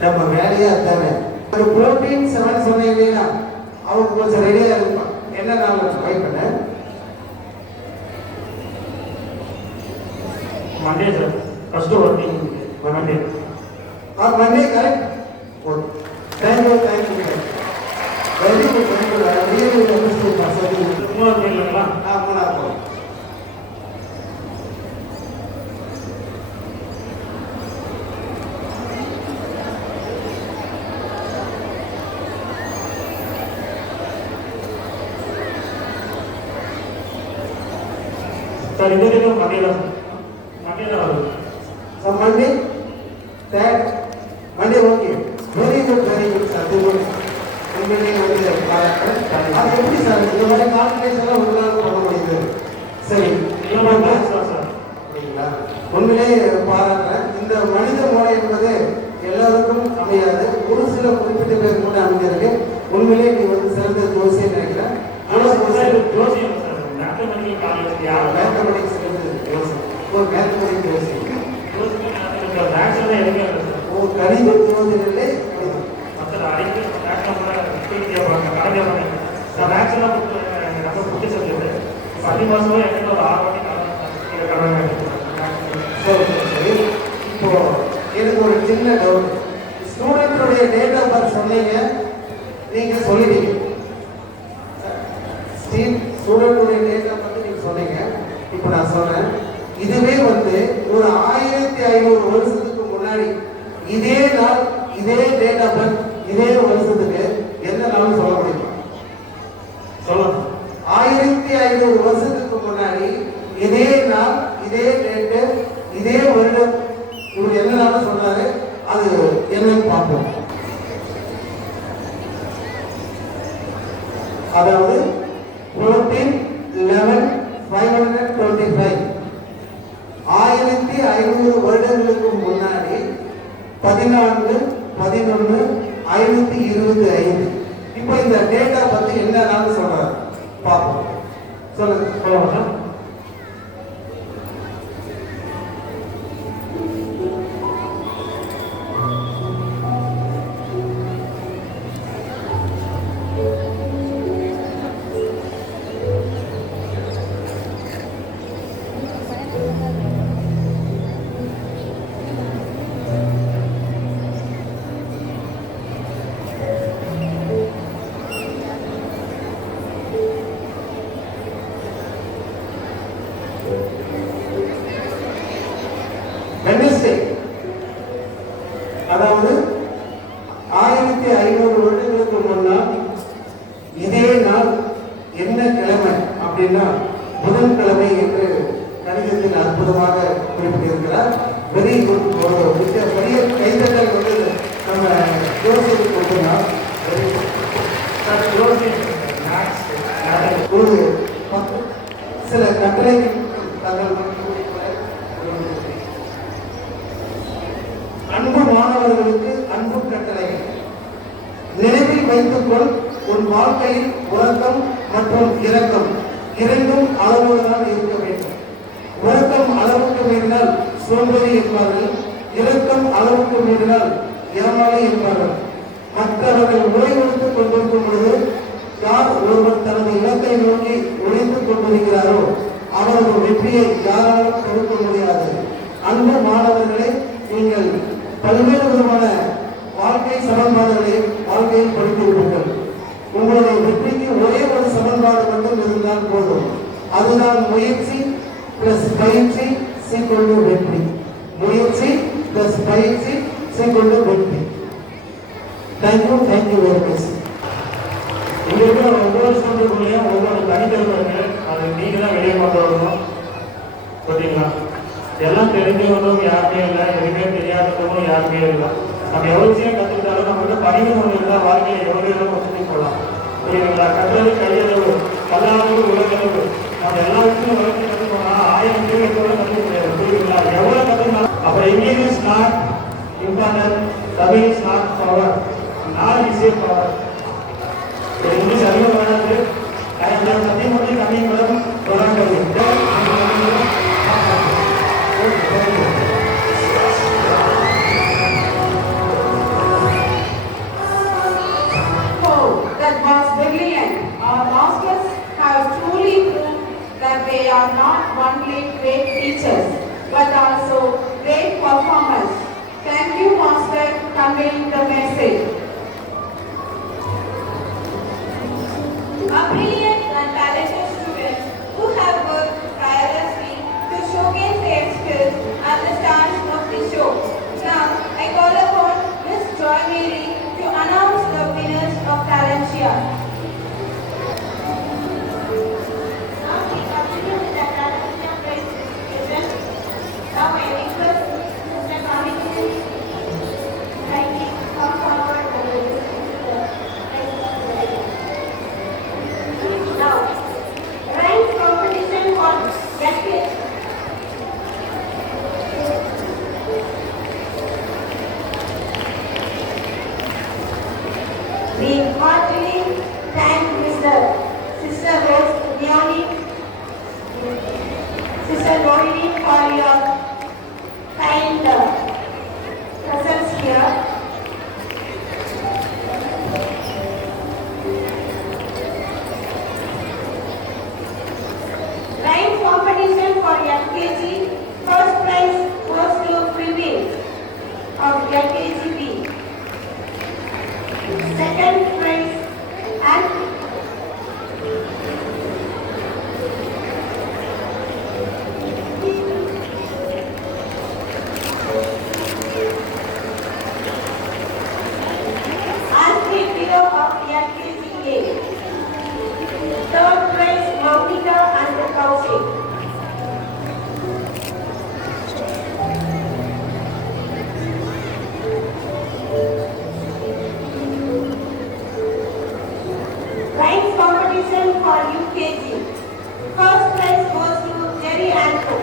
நம்ம வேலையா தானே. ஒரு புரோட்டீன் 7 சொன்னீங்கன்னா அவங்க கொஞ்சம் ரெடியா இருப்பான். என்ன நான் ட்ரை பண்ணேன். Monday sir first working Monday. Monday correct. Good. Thank you. Very good. Very good. Really understood person. மூணாவது இல்லைங்களா? மூணாவது. சார் இந்த டேட்டும் மண்டே தான் வருது. So Monday, that Monday okay. Very good sir. உண்மையிலேயே வந்து அது எப்படி சார் இந்த மாதிரி கால்குலேஷன்லாம் உங்களால் பண்ண முடியுது? சரி அப்படிங்களா? உண்மையிலேயே பாராட்டுறேன். இந்த மனித மூளை என்பது எல்லாருக்கும் அமையாது. ஒரு சில குறிப்பிட்ட பேர் கூட அமைஞ்சிருக்கு. உண்மையிலேயே நீ வந்து சிறந்த ஜோசியம் நினைக்கிறேன். ஜோசியம் சார் மேத்தமெட்டிக்கல் காலேஜ் யார் மேத்தமெட்டிக்ஸ் ஜோசியம். ஒரு மேத்தமெட்டிக்ஸ் ஜோசியம். மேக்ஸ்ல எதுவுமே இல்லை சார். ஓ கணித ஜோதிடர்களே மற்ற அடிக்கடி மேக்ஸ்ல கூட கேட்பாங்க கணக்கு நான் மேக்ஸ்லாம் ரொம்ப பிடிச்ச சப்ஜெக்ட். இப்போ அதிகமாசமாக எனக்கு ஒரு 6 வாட்டி கடமை சரி சரி. இப்போ எனக்கு ஒரு சின்ன டவுட். ஸ்டூடெண்ட்டுடைய டேட் ஆஃப் பர்த் சொன்னீங்க, நீங்கள் சொல்லிட்டீங்க. ஸ்டூடெண்ட்டுடைய டேட் ஆஃப் பர்த் நீங்கள் சொன்னீங்க. இப்போ நான் சொன்னேன், இதுவே வந்து ஒரு 1500 வருஷத்துக்கு முன்னாடி இதே நாள், இதே டேட் ஆஃப் பர்த், இதே வருஷத்துக்கு எந்த நாள்னு சொல்ல முடியுமா? சொல்லணும். 1500 வருஷத்துக்கு முன்னாடி இதே நாள், இதே டேட்டு, இதே வருடம், இவர் என்ன நாள் சொன்னாரு, அது என்னன்னு பார்ப்போம். அதாவது 14/11/525 1500 வருடங்களுக்கு முன்னாடி 14/11/525. இப்போ இந்த டேட்டா பத்தி என்னன்னு சொல்றாரு பார்ப்போம். சொல்லுங்க. சொல்லலாம். வெட்னஸ்டே, அதாவது 1500 வருடங்களுக்கு முன்னால் இதே நாள் என்ன கிழமை அப்படின்னா புதன்கிழமை என்று கணிதத்தில் அற்புதமாக குறிப்பிட்டிருக்கிறார். Very good. ஒரு பெரிய கைதட்டல் வந்து நம்ம ஜோசிக்கு கொடுத்தோம். ஒரு சில கட்டளைகள் தங்கள் அன்பு மாணவர்களுக்கு அன்பு கட்டளைகள். நினைவில் வைத்துக்கொள், உன் வாழ்க்கையில் உறக்கம் மற்றும் இரக்கம் இரண்டும் அளவோடுதான் இருக்க வேண்டும். உறக்கம் அளவுக்கு மீறினால் சோம்பேறி என்பார்கள், இரக்கம் அளவுக்கு மீறினால் ஏமாளி என்பார்கள். மற்றவர்கள் ஓய்வெடுத்துக் கொண்டிருக்கும் பொழுது யார் ஒருவர் தனது இலக்கை நோக்கி உழைத்துக் கொண்டிருக்கிறாரோ அவரது வெற்றியை யாராலும் தடுக்க முடியாது. அன்பு மாணவர்களை, நீங்கள் பல்வேறு விதமான வாழ்க்கை சமன்பாடுகளை வாழ்க்கையில் படித்திருப்பீர்கள். உங்களுடைய வெற்றிக்கு ஒரே ஒரு சமன்பாடு மட்டும் இருந்தால் போதும். அதுதான் முயற்சி பிளஸ் பயிற்சி சீக்கொண்டு வெற்றி. முயற்சி பிளஸ் பயிற்சி சீக்கொண்டு வெற்றி. Thank you very much. இங்கே இருக்கிற ஒவ்வொரு ஸ்டூடெண்ட்லையும் ஒவ்வொரு தனித்திறமை இருக்கு. அது நீங்க தான் வெளியே கொண்டு வரணும். பார்த்தீங்களா? எல்லாம் தெரிஞ்சவங்களும் யாருமே இல்லை, எதுவுமே தெரியாதவங்களும் யாருமே இல்லை. நம்ம எவ்வளோ விஷயம் கற்றுக்கிட்டாலும் நம்மகிட்ட பணிவு ஒன்று இருந்தால் வாழ்க்கையை எவ்வளோ எல்லாம் கொண்டு போகலாம். புரியுதுங்களா? கட்டுறது கையளவு, பல்லாளவு, உலகளவு. நம்ம எல்லா விஷயமும் வளர்ச்சி கற்றுக்கோனா 1000 பேர் கூட கற்றுக்க முடியாது. புரியுதுங்களா? எவ்வளோ கற்றுக்கணும். அப்புறம் English is not important, Tamil is not power, not is a power. English அதிகம் வராது. சத்தியம் பண்ணி கம்மியும் மேடம் வராங்க. Oh, that was brilliant. Our masters have truly proved that they are not only great teachers, but also great performers. Thank you, Master, conveying the message. A brilliant and talented students who have worked tirelessly to showcase their skills are the stars of the show. Now, I call upon Ms. Joy Mary to announce the winners of Talentia. Now we continue with the Talentia prize distribution. Now I request Mr. Kamini kindly come forward and distribute the prize distribution. Now, rhymes competition for decades. We heartily thank Sister Rose Leonie, Sister Rohini for your kind presence here. LKG. First prize goes to Vivin of LKG B. Second prize and of LKG A. Third prize Maunika and Kaushik. Rhymes competition for UKG. First prize goes to Jerry and Co.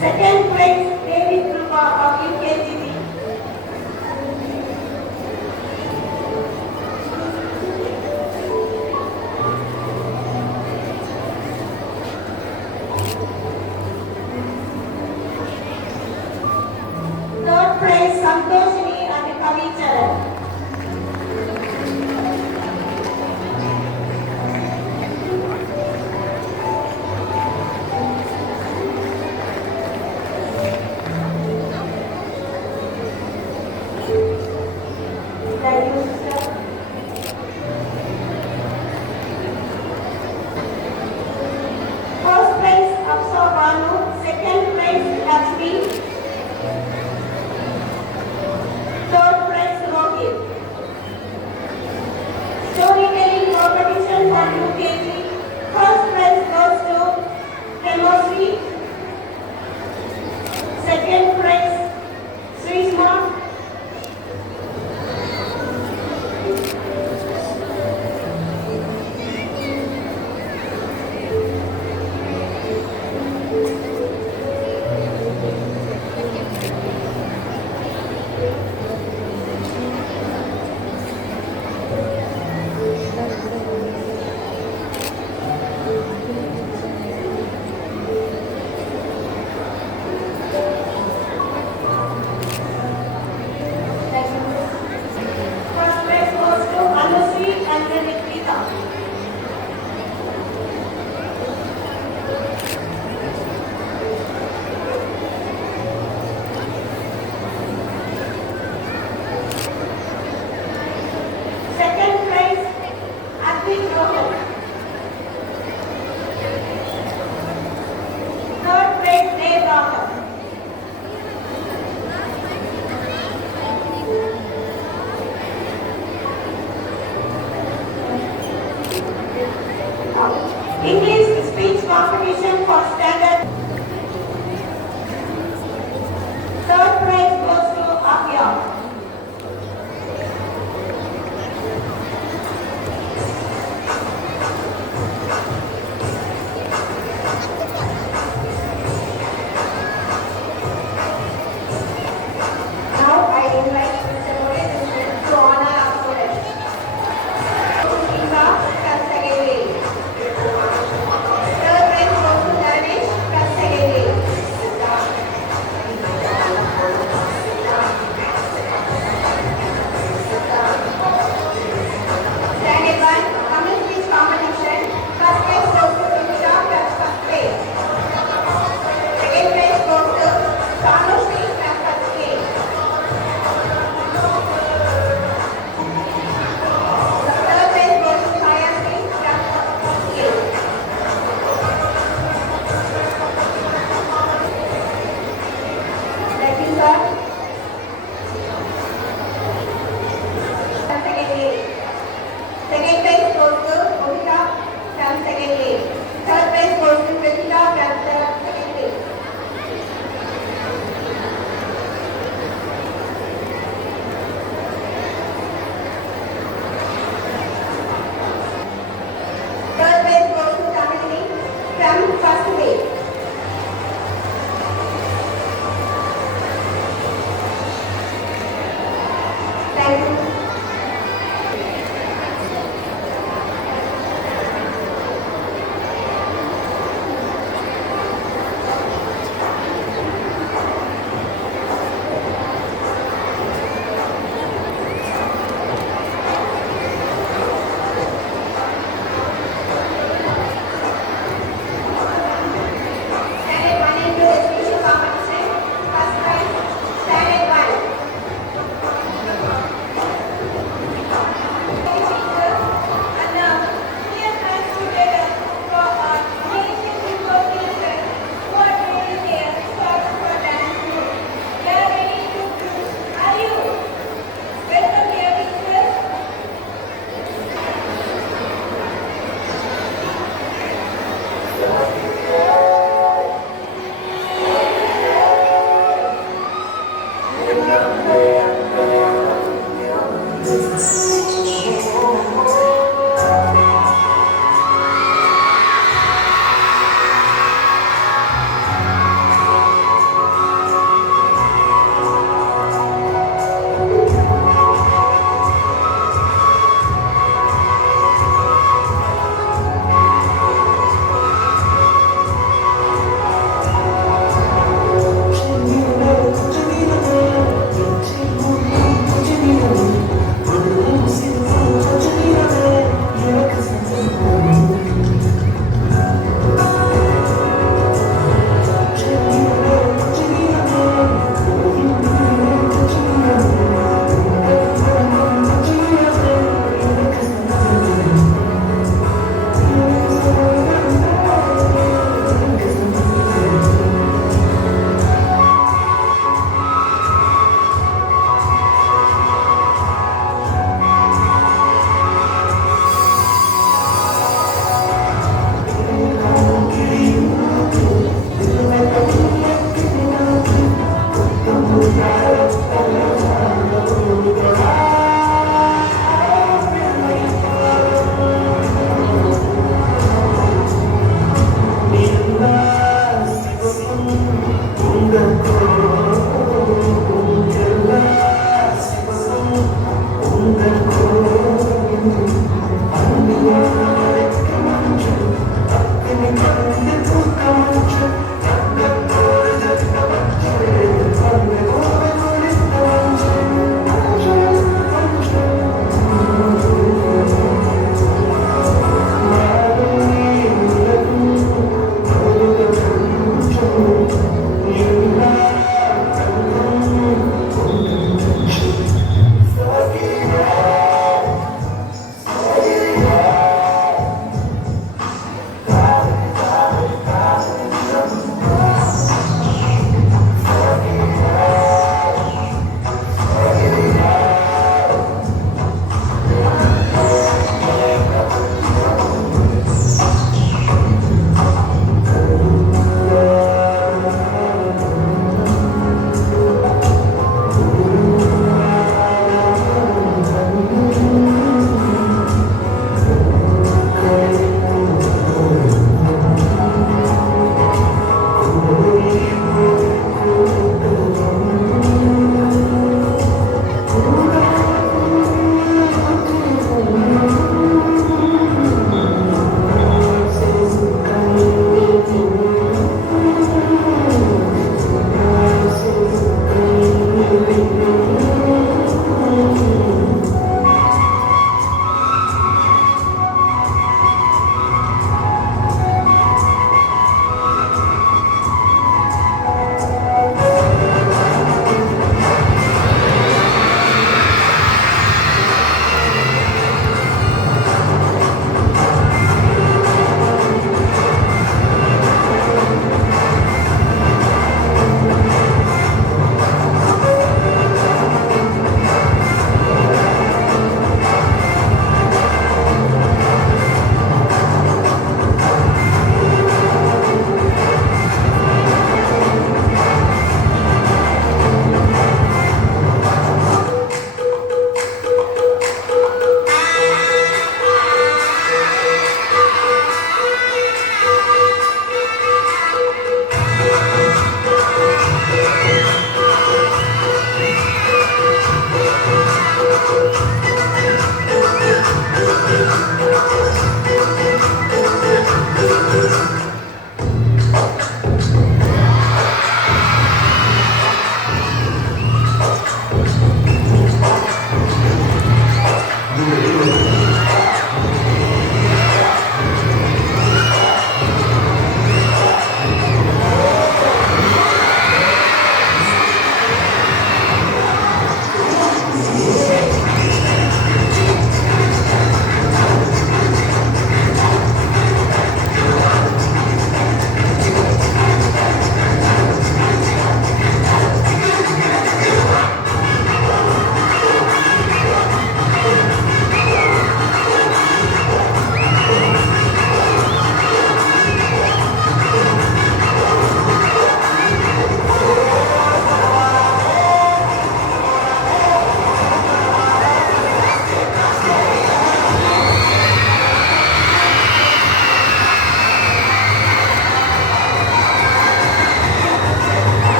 Second prize David Krupa of UKGB. Third prize Santoshini and Kavicharan. Thank you, sister. First prize Apsa Banu, second prize Lakshmi, third prize Rohit. Storytelling competition for UKG. First prize goes to Chemistry. Second prize Srishma. First prize goes to Anusri and Nitika. Second prize Advik Rohan. Third prize Dev Raghav. English speech competition for standard. Third prize goes to Akya. Now I invite Mr. Mohit to honor our students. Isa Kasagiri.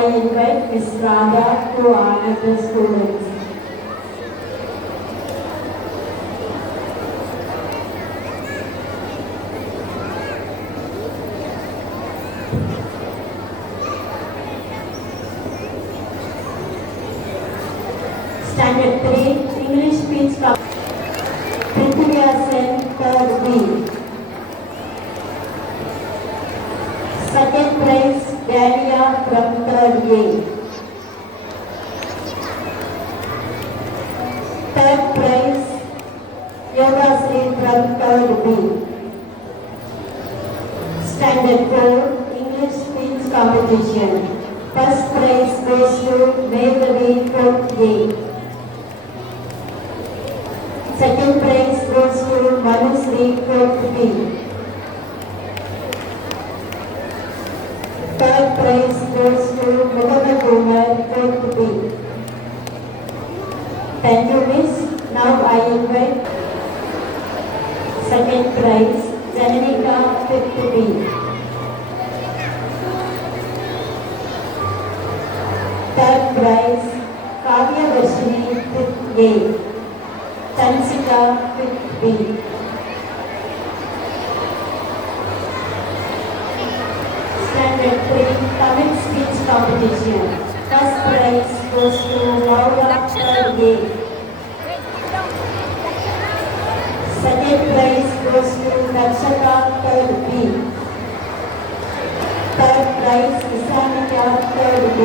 I invite Ms. Radha to honor the students. Standard 3, English speech Prithviraj Sen, third B. Second prize, Dania from third A. Third prize, Yoga Sri from third B. Standard 4, English speech competition. First prize goes to Meghavi, fourth A. Second prize goes to Manusri, fourth B. Third prize goes to Muhammad Umar, fourth B. Thank you, Miss. Now I invite second prize, Janika, fifth B. Third prize, Kavya Varshini, fifth A. Tansika, fifth B. Standard 3, Tamil speech competition. First prize goes to Laura, third A. Second prize goes to Darshaka, third B. Third prize, Isamika, third B.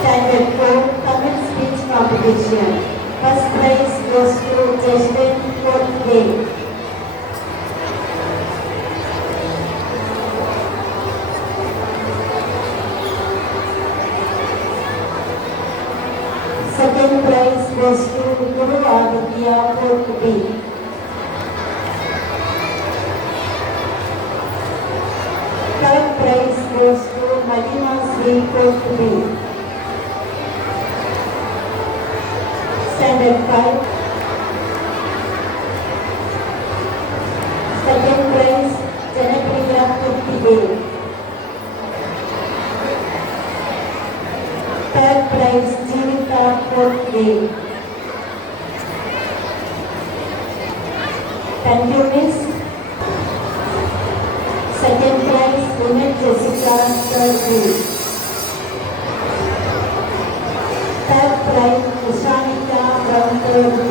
Standard 4, Tamil speech competition. First prize goes to Jasmine, fourth A. Second prize goes to Guru Aditya, fourth B. Third prize goes to Malina Sri, fourth B. Standard 5. Second prize, Janapriya, 50A. Third prize, Jeevita, 4th A. Thank you, Miss. Second prize, Women Jessica, 3rd B. Third prize, Ushanika from 3rd B.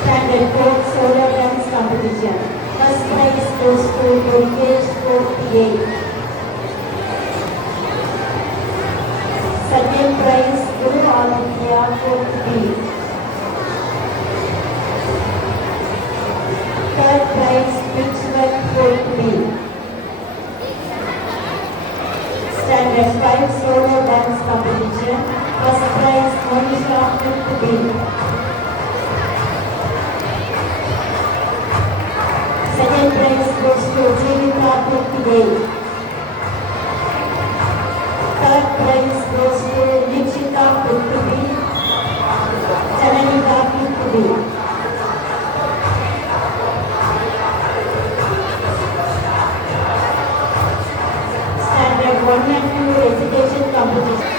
Standard 4 solo dance competition. First prize goes to Durgesh, 4th A. Second prize, Guru Aditya, 4th B. Third prize, Pitchwork, 4th B. Standard 5 solo dance competition. First prize, Monisha, 5th B. Second prize goes to Jeevita, 5th A. Third prize goes to Nikshita, 5th B. Jananika, 5th B. Standard 1 and 2 recitation competition.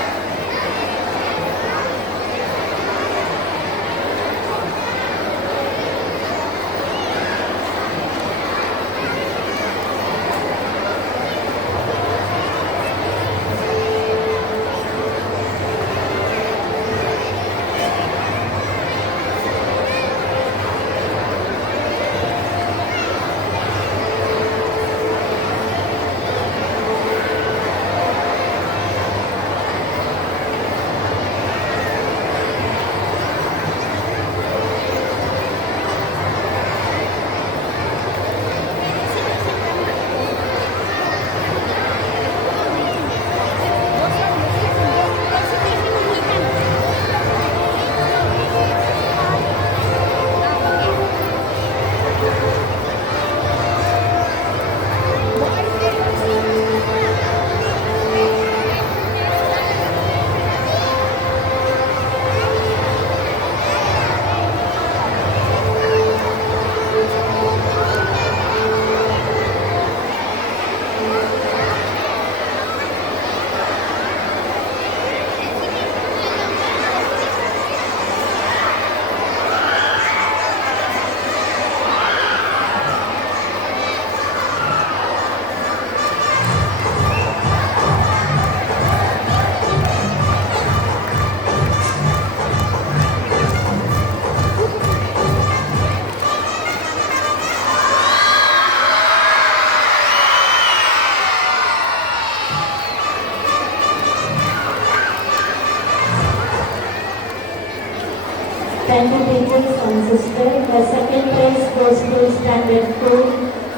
Thank you, teachers and sisters. The second prize goes to Standard 4.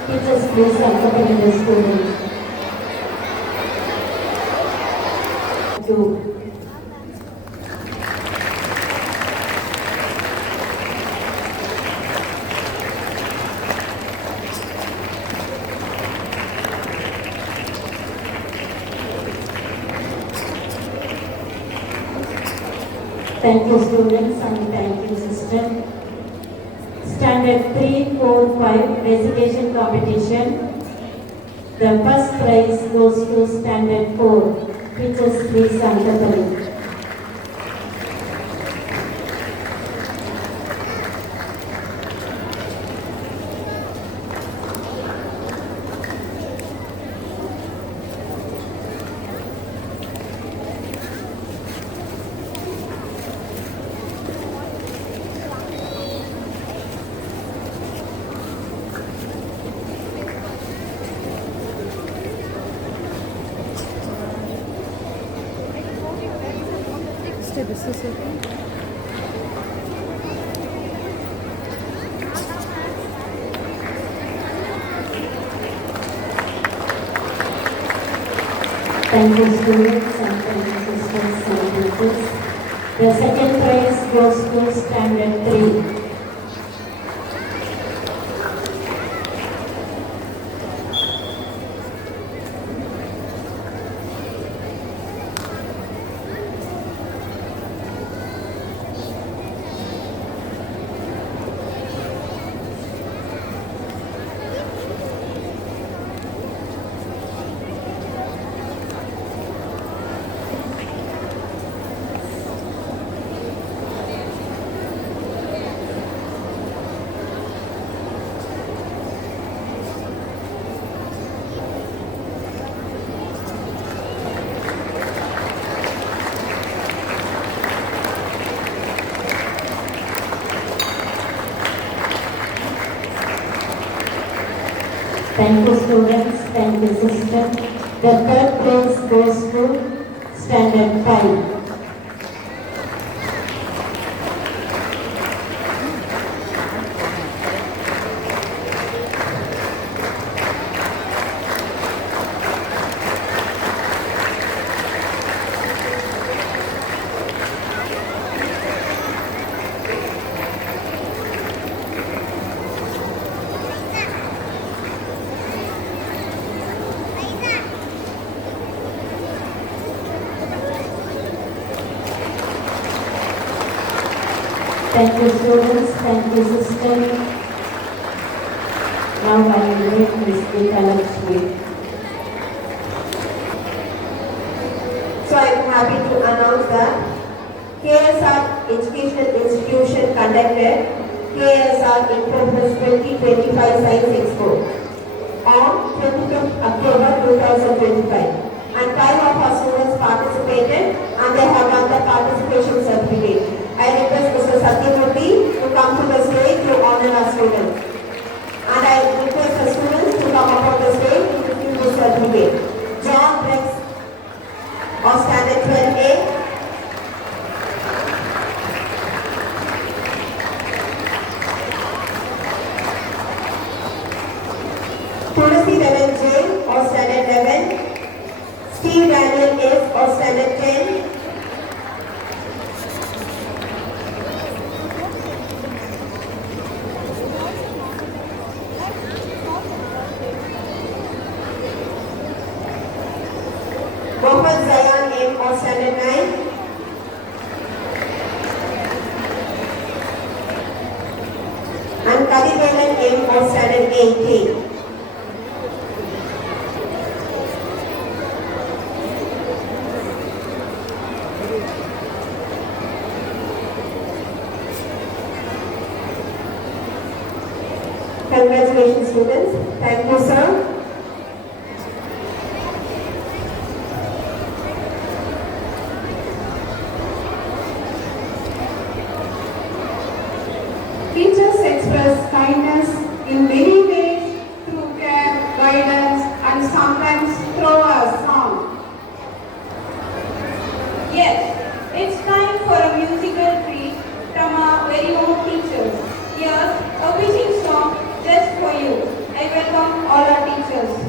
Teachers, please accompany the students. Two. Thank you, students, and thank you, sister. Standard 3, 4, 5 recitation competition. The first prize goes to Standard 4. Teachers, please accompany. Thank you, students, and thank you, sisters and teachers. The second prize goes to Standard 3. Thank you, students. Thank you, sister. The third place goes to Standard 5. Thank you, students. Thank you, sister. Now I will read Ms. Gita Lakshmi. So I am happy to announce that KSR Educational Institution conducted KSR in Progress 2025 Science Expo on 25th October 2025. And 5 of our students participated and they have won the participation certificate. I request Mr. Satyamurthy to come to the stage to honor our students. And I request the students to come up on the stage to receive the certificate. John Rex of Standard 12A. Tulasi Devan J of Standard 11. Steve Daniel S of Standard 10. Mohammed Zayan M of Standard 9. And Kadivelan M of Standard 8A. Congratulations, students. Thank you, sir. Teachers express kindness in many ways through care, guidance, and sometimes through a song. Yes, it's time for a musical treat from our very own teachers. Here's a wishing song just for you. I welcome all our teachers.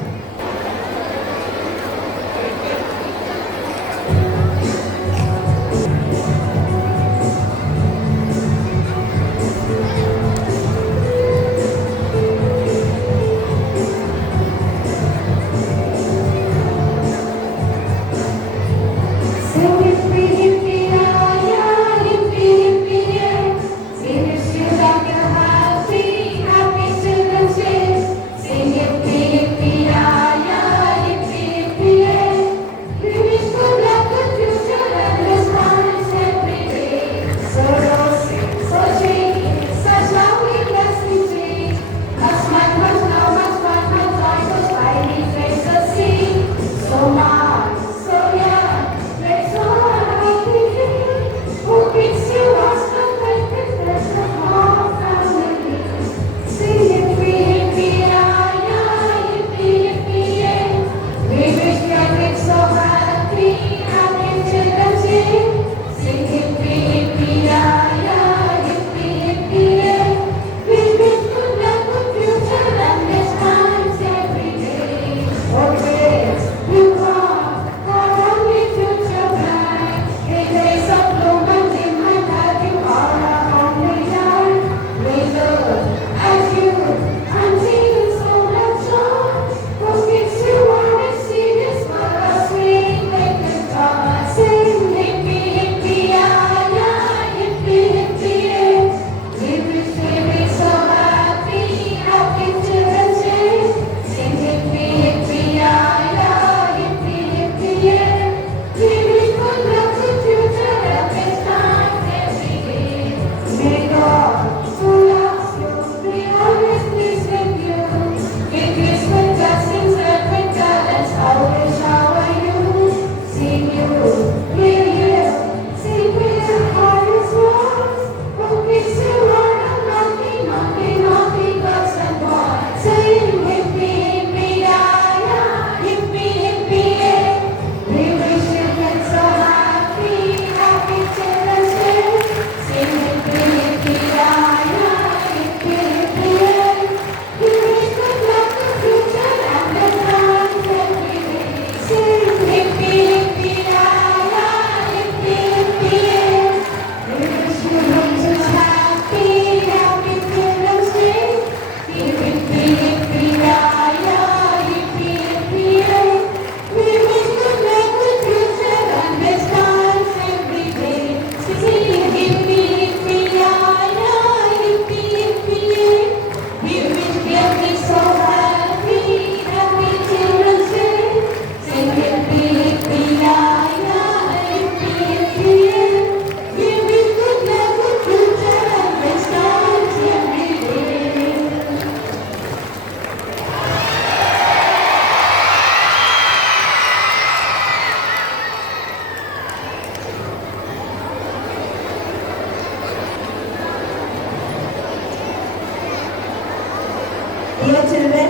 Dear children,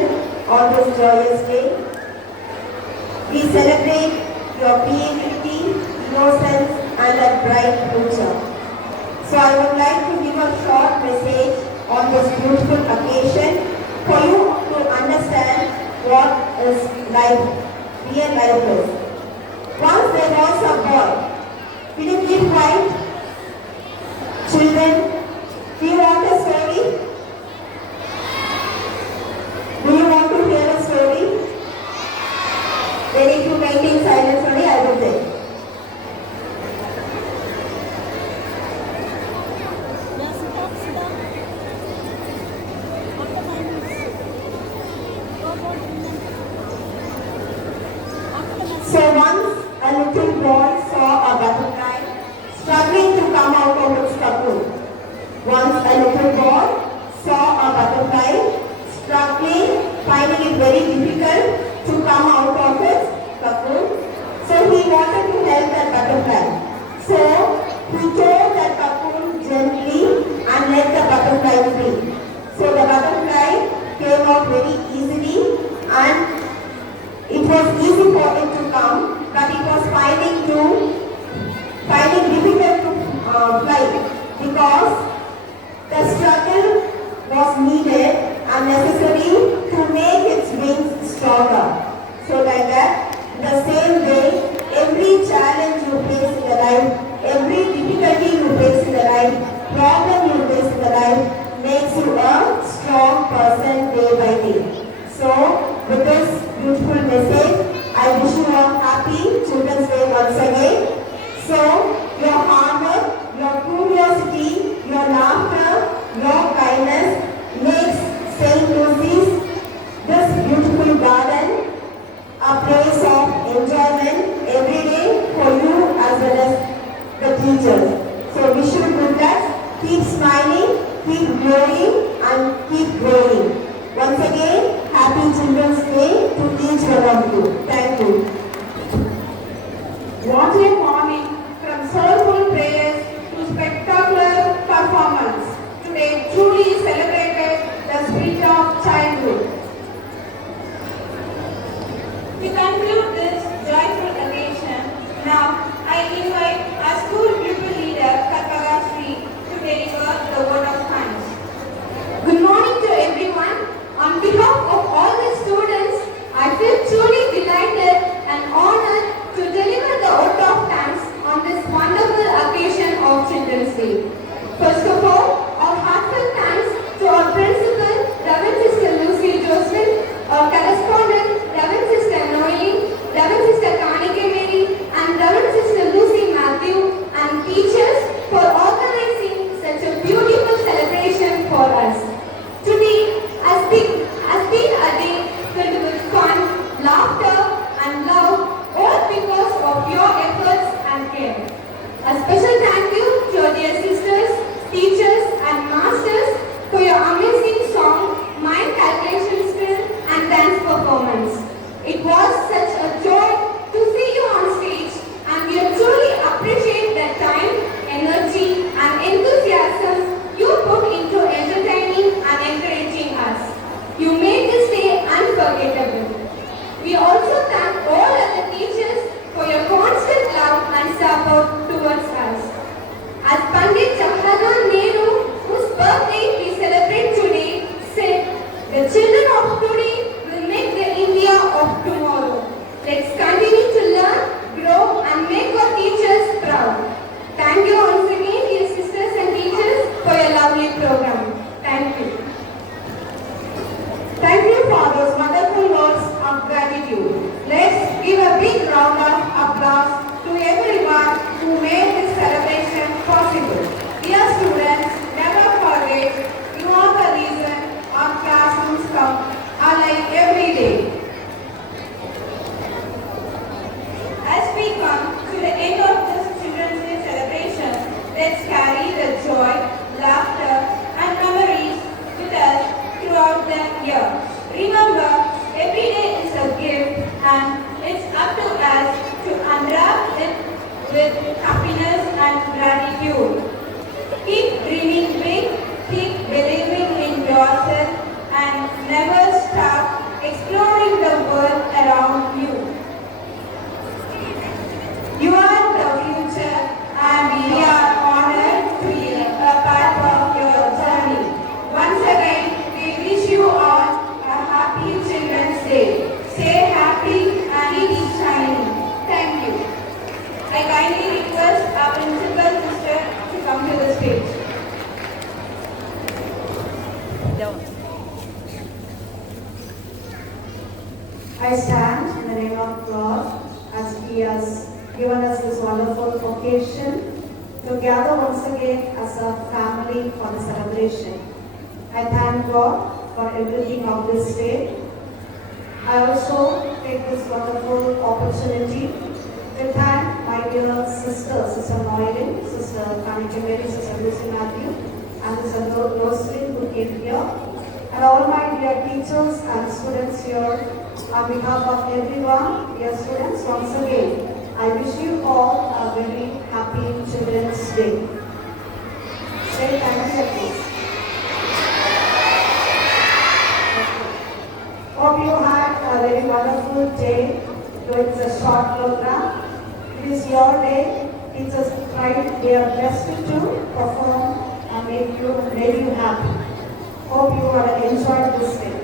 on this joyous day, we celebrate your creativity, innocence and a bright future. So I would like to give a short message on this beautiful occasion for you to understand what is life, real life is. Once there was a boy. Will you keep quiet? Children, do you want a story? Do you want to hear a story? Then if you maintain silence only, I will tell. So once a little boy saw a butterfly struggling to come out of its cocoon. Once a little boy saw a butterfly struggling, finding it very difficult to come out of its cocoon. So he wanted to help that butterfly. So he tore that cocoon gently and let the butterfly free. So the butterfly came out very easily and it was easy for it to come, but it was finding difficult to fly because your hard work, your curiosity, your laughter, your kindness makes St. Lucy's, this beautiful garden, a place of enjoyment every day for you as well as the teachers. So wish you good luck, keep smiling, keep growing and keep growing. Once again, happy Children's Day to each one of you. Thank you. What a morning, from soulful prayers to spectacular performance. Today truly celebrated the spirit of childhood. To conclude this joyful occasion, now I invite our school pupil leader, Kalpaka Sri, to deliver the word of thanks. Good morning to everyone. On behalf of all the students, I feel truly delighted and honored to deliver the vote of thanks on this wonderful occasion of Children's Day. First of all, our heartfelt thanks to our principal, Reverend Sister Lucy Joseph, our correspondent, Reverend Sister Noeline, Reverend Sister Kanike Mary, and Reverend Sister Lucy Matthew, and teachers for organizing such a beautiful celebration for us. Today has been a day filled with fun, laughter, and love, all because of your efforts and care. A special thank you to our dear sisters, teachers, and masters for your amazing song, mind calculation skill, and dance performance. It was such a joy to see you on stage, and we truly appreciate the time, energy, and enthusiasm you put into entertaining and encouraging us. You made this day unforgettable. We also thank all other teachers for your constant love and support towards us. As Pandit Jawaharlal Nehru, whose birthday we celebrate today, said, "The children of today will make the India of tomorrow." Let's continue to learn, grow, and make our teachers proud. Thank you once again, dear sisters and teachers, for your lovely program. Thank you. Thank you for those wonderful words of gratitude. Let's give a big round of applause to everyone who made this celebration possible. Dear students, never forget, you are the reason our classrooms come alive every day. As we come to the end of this Children's Day celebration, let's carry the joy, laughter, and memories with us throughout the year. Remember, every day is a gift and it's up to us to unwrap it with happiness and gratitude. Keep dreaming big, keep believing in yourself, and never stop exploring the world around you. You are the future and we are honored to be a part of your journey. Once again, we wish you all a happy Children's Day. Stay happy and keep shining. Thank you. I kindly request our principal sister to come to the stage. I stand in the name of God as He has given us this wonderful occasion to gather once again as a family for the celebration. I thank God for everything of this day. I also take this wonderful opportunity to thank my dear sisters, Sister Noeline, Sister Kanike Mary, Sister Lucy Matthew, and Sister Roslyn who came here, and all my dear teachers and students here. On behalf of everyone, dear students, once again, I wish you all a very happy Children's Day. Say thank you, please. Hope you had a very wonderful day. Though it's a short program, it is your day. Teachers tried their best to perform and make you happy. Hope you have enjoyed this day.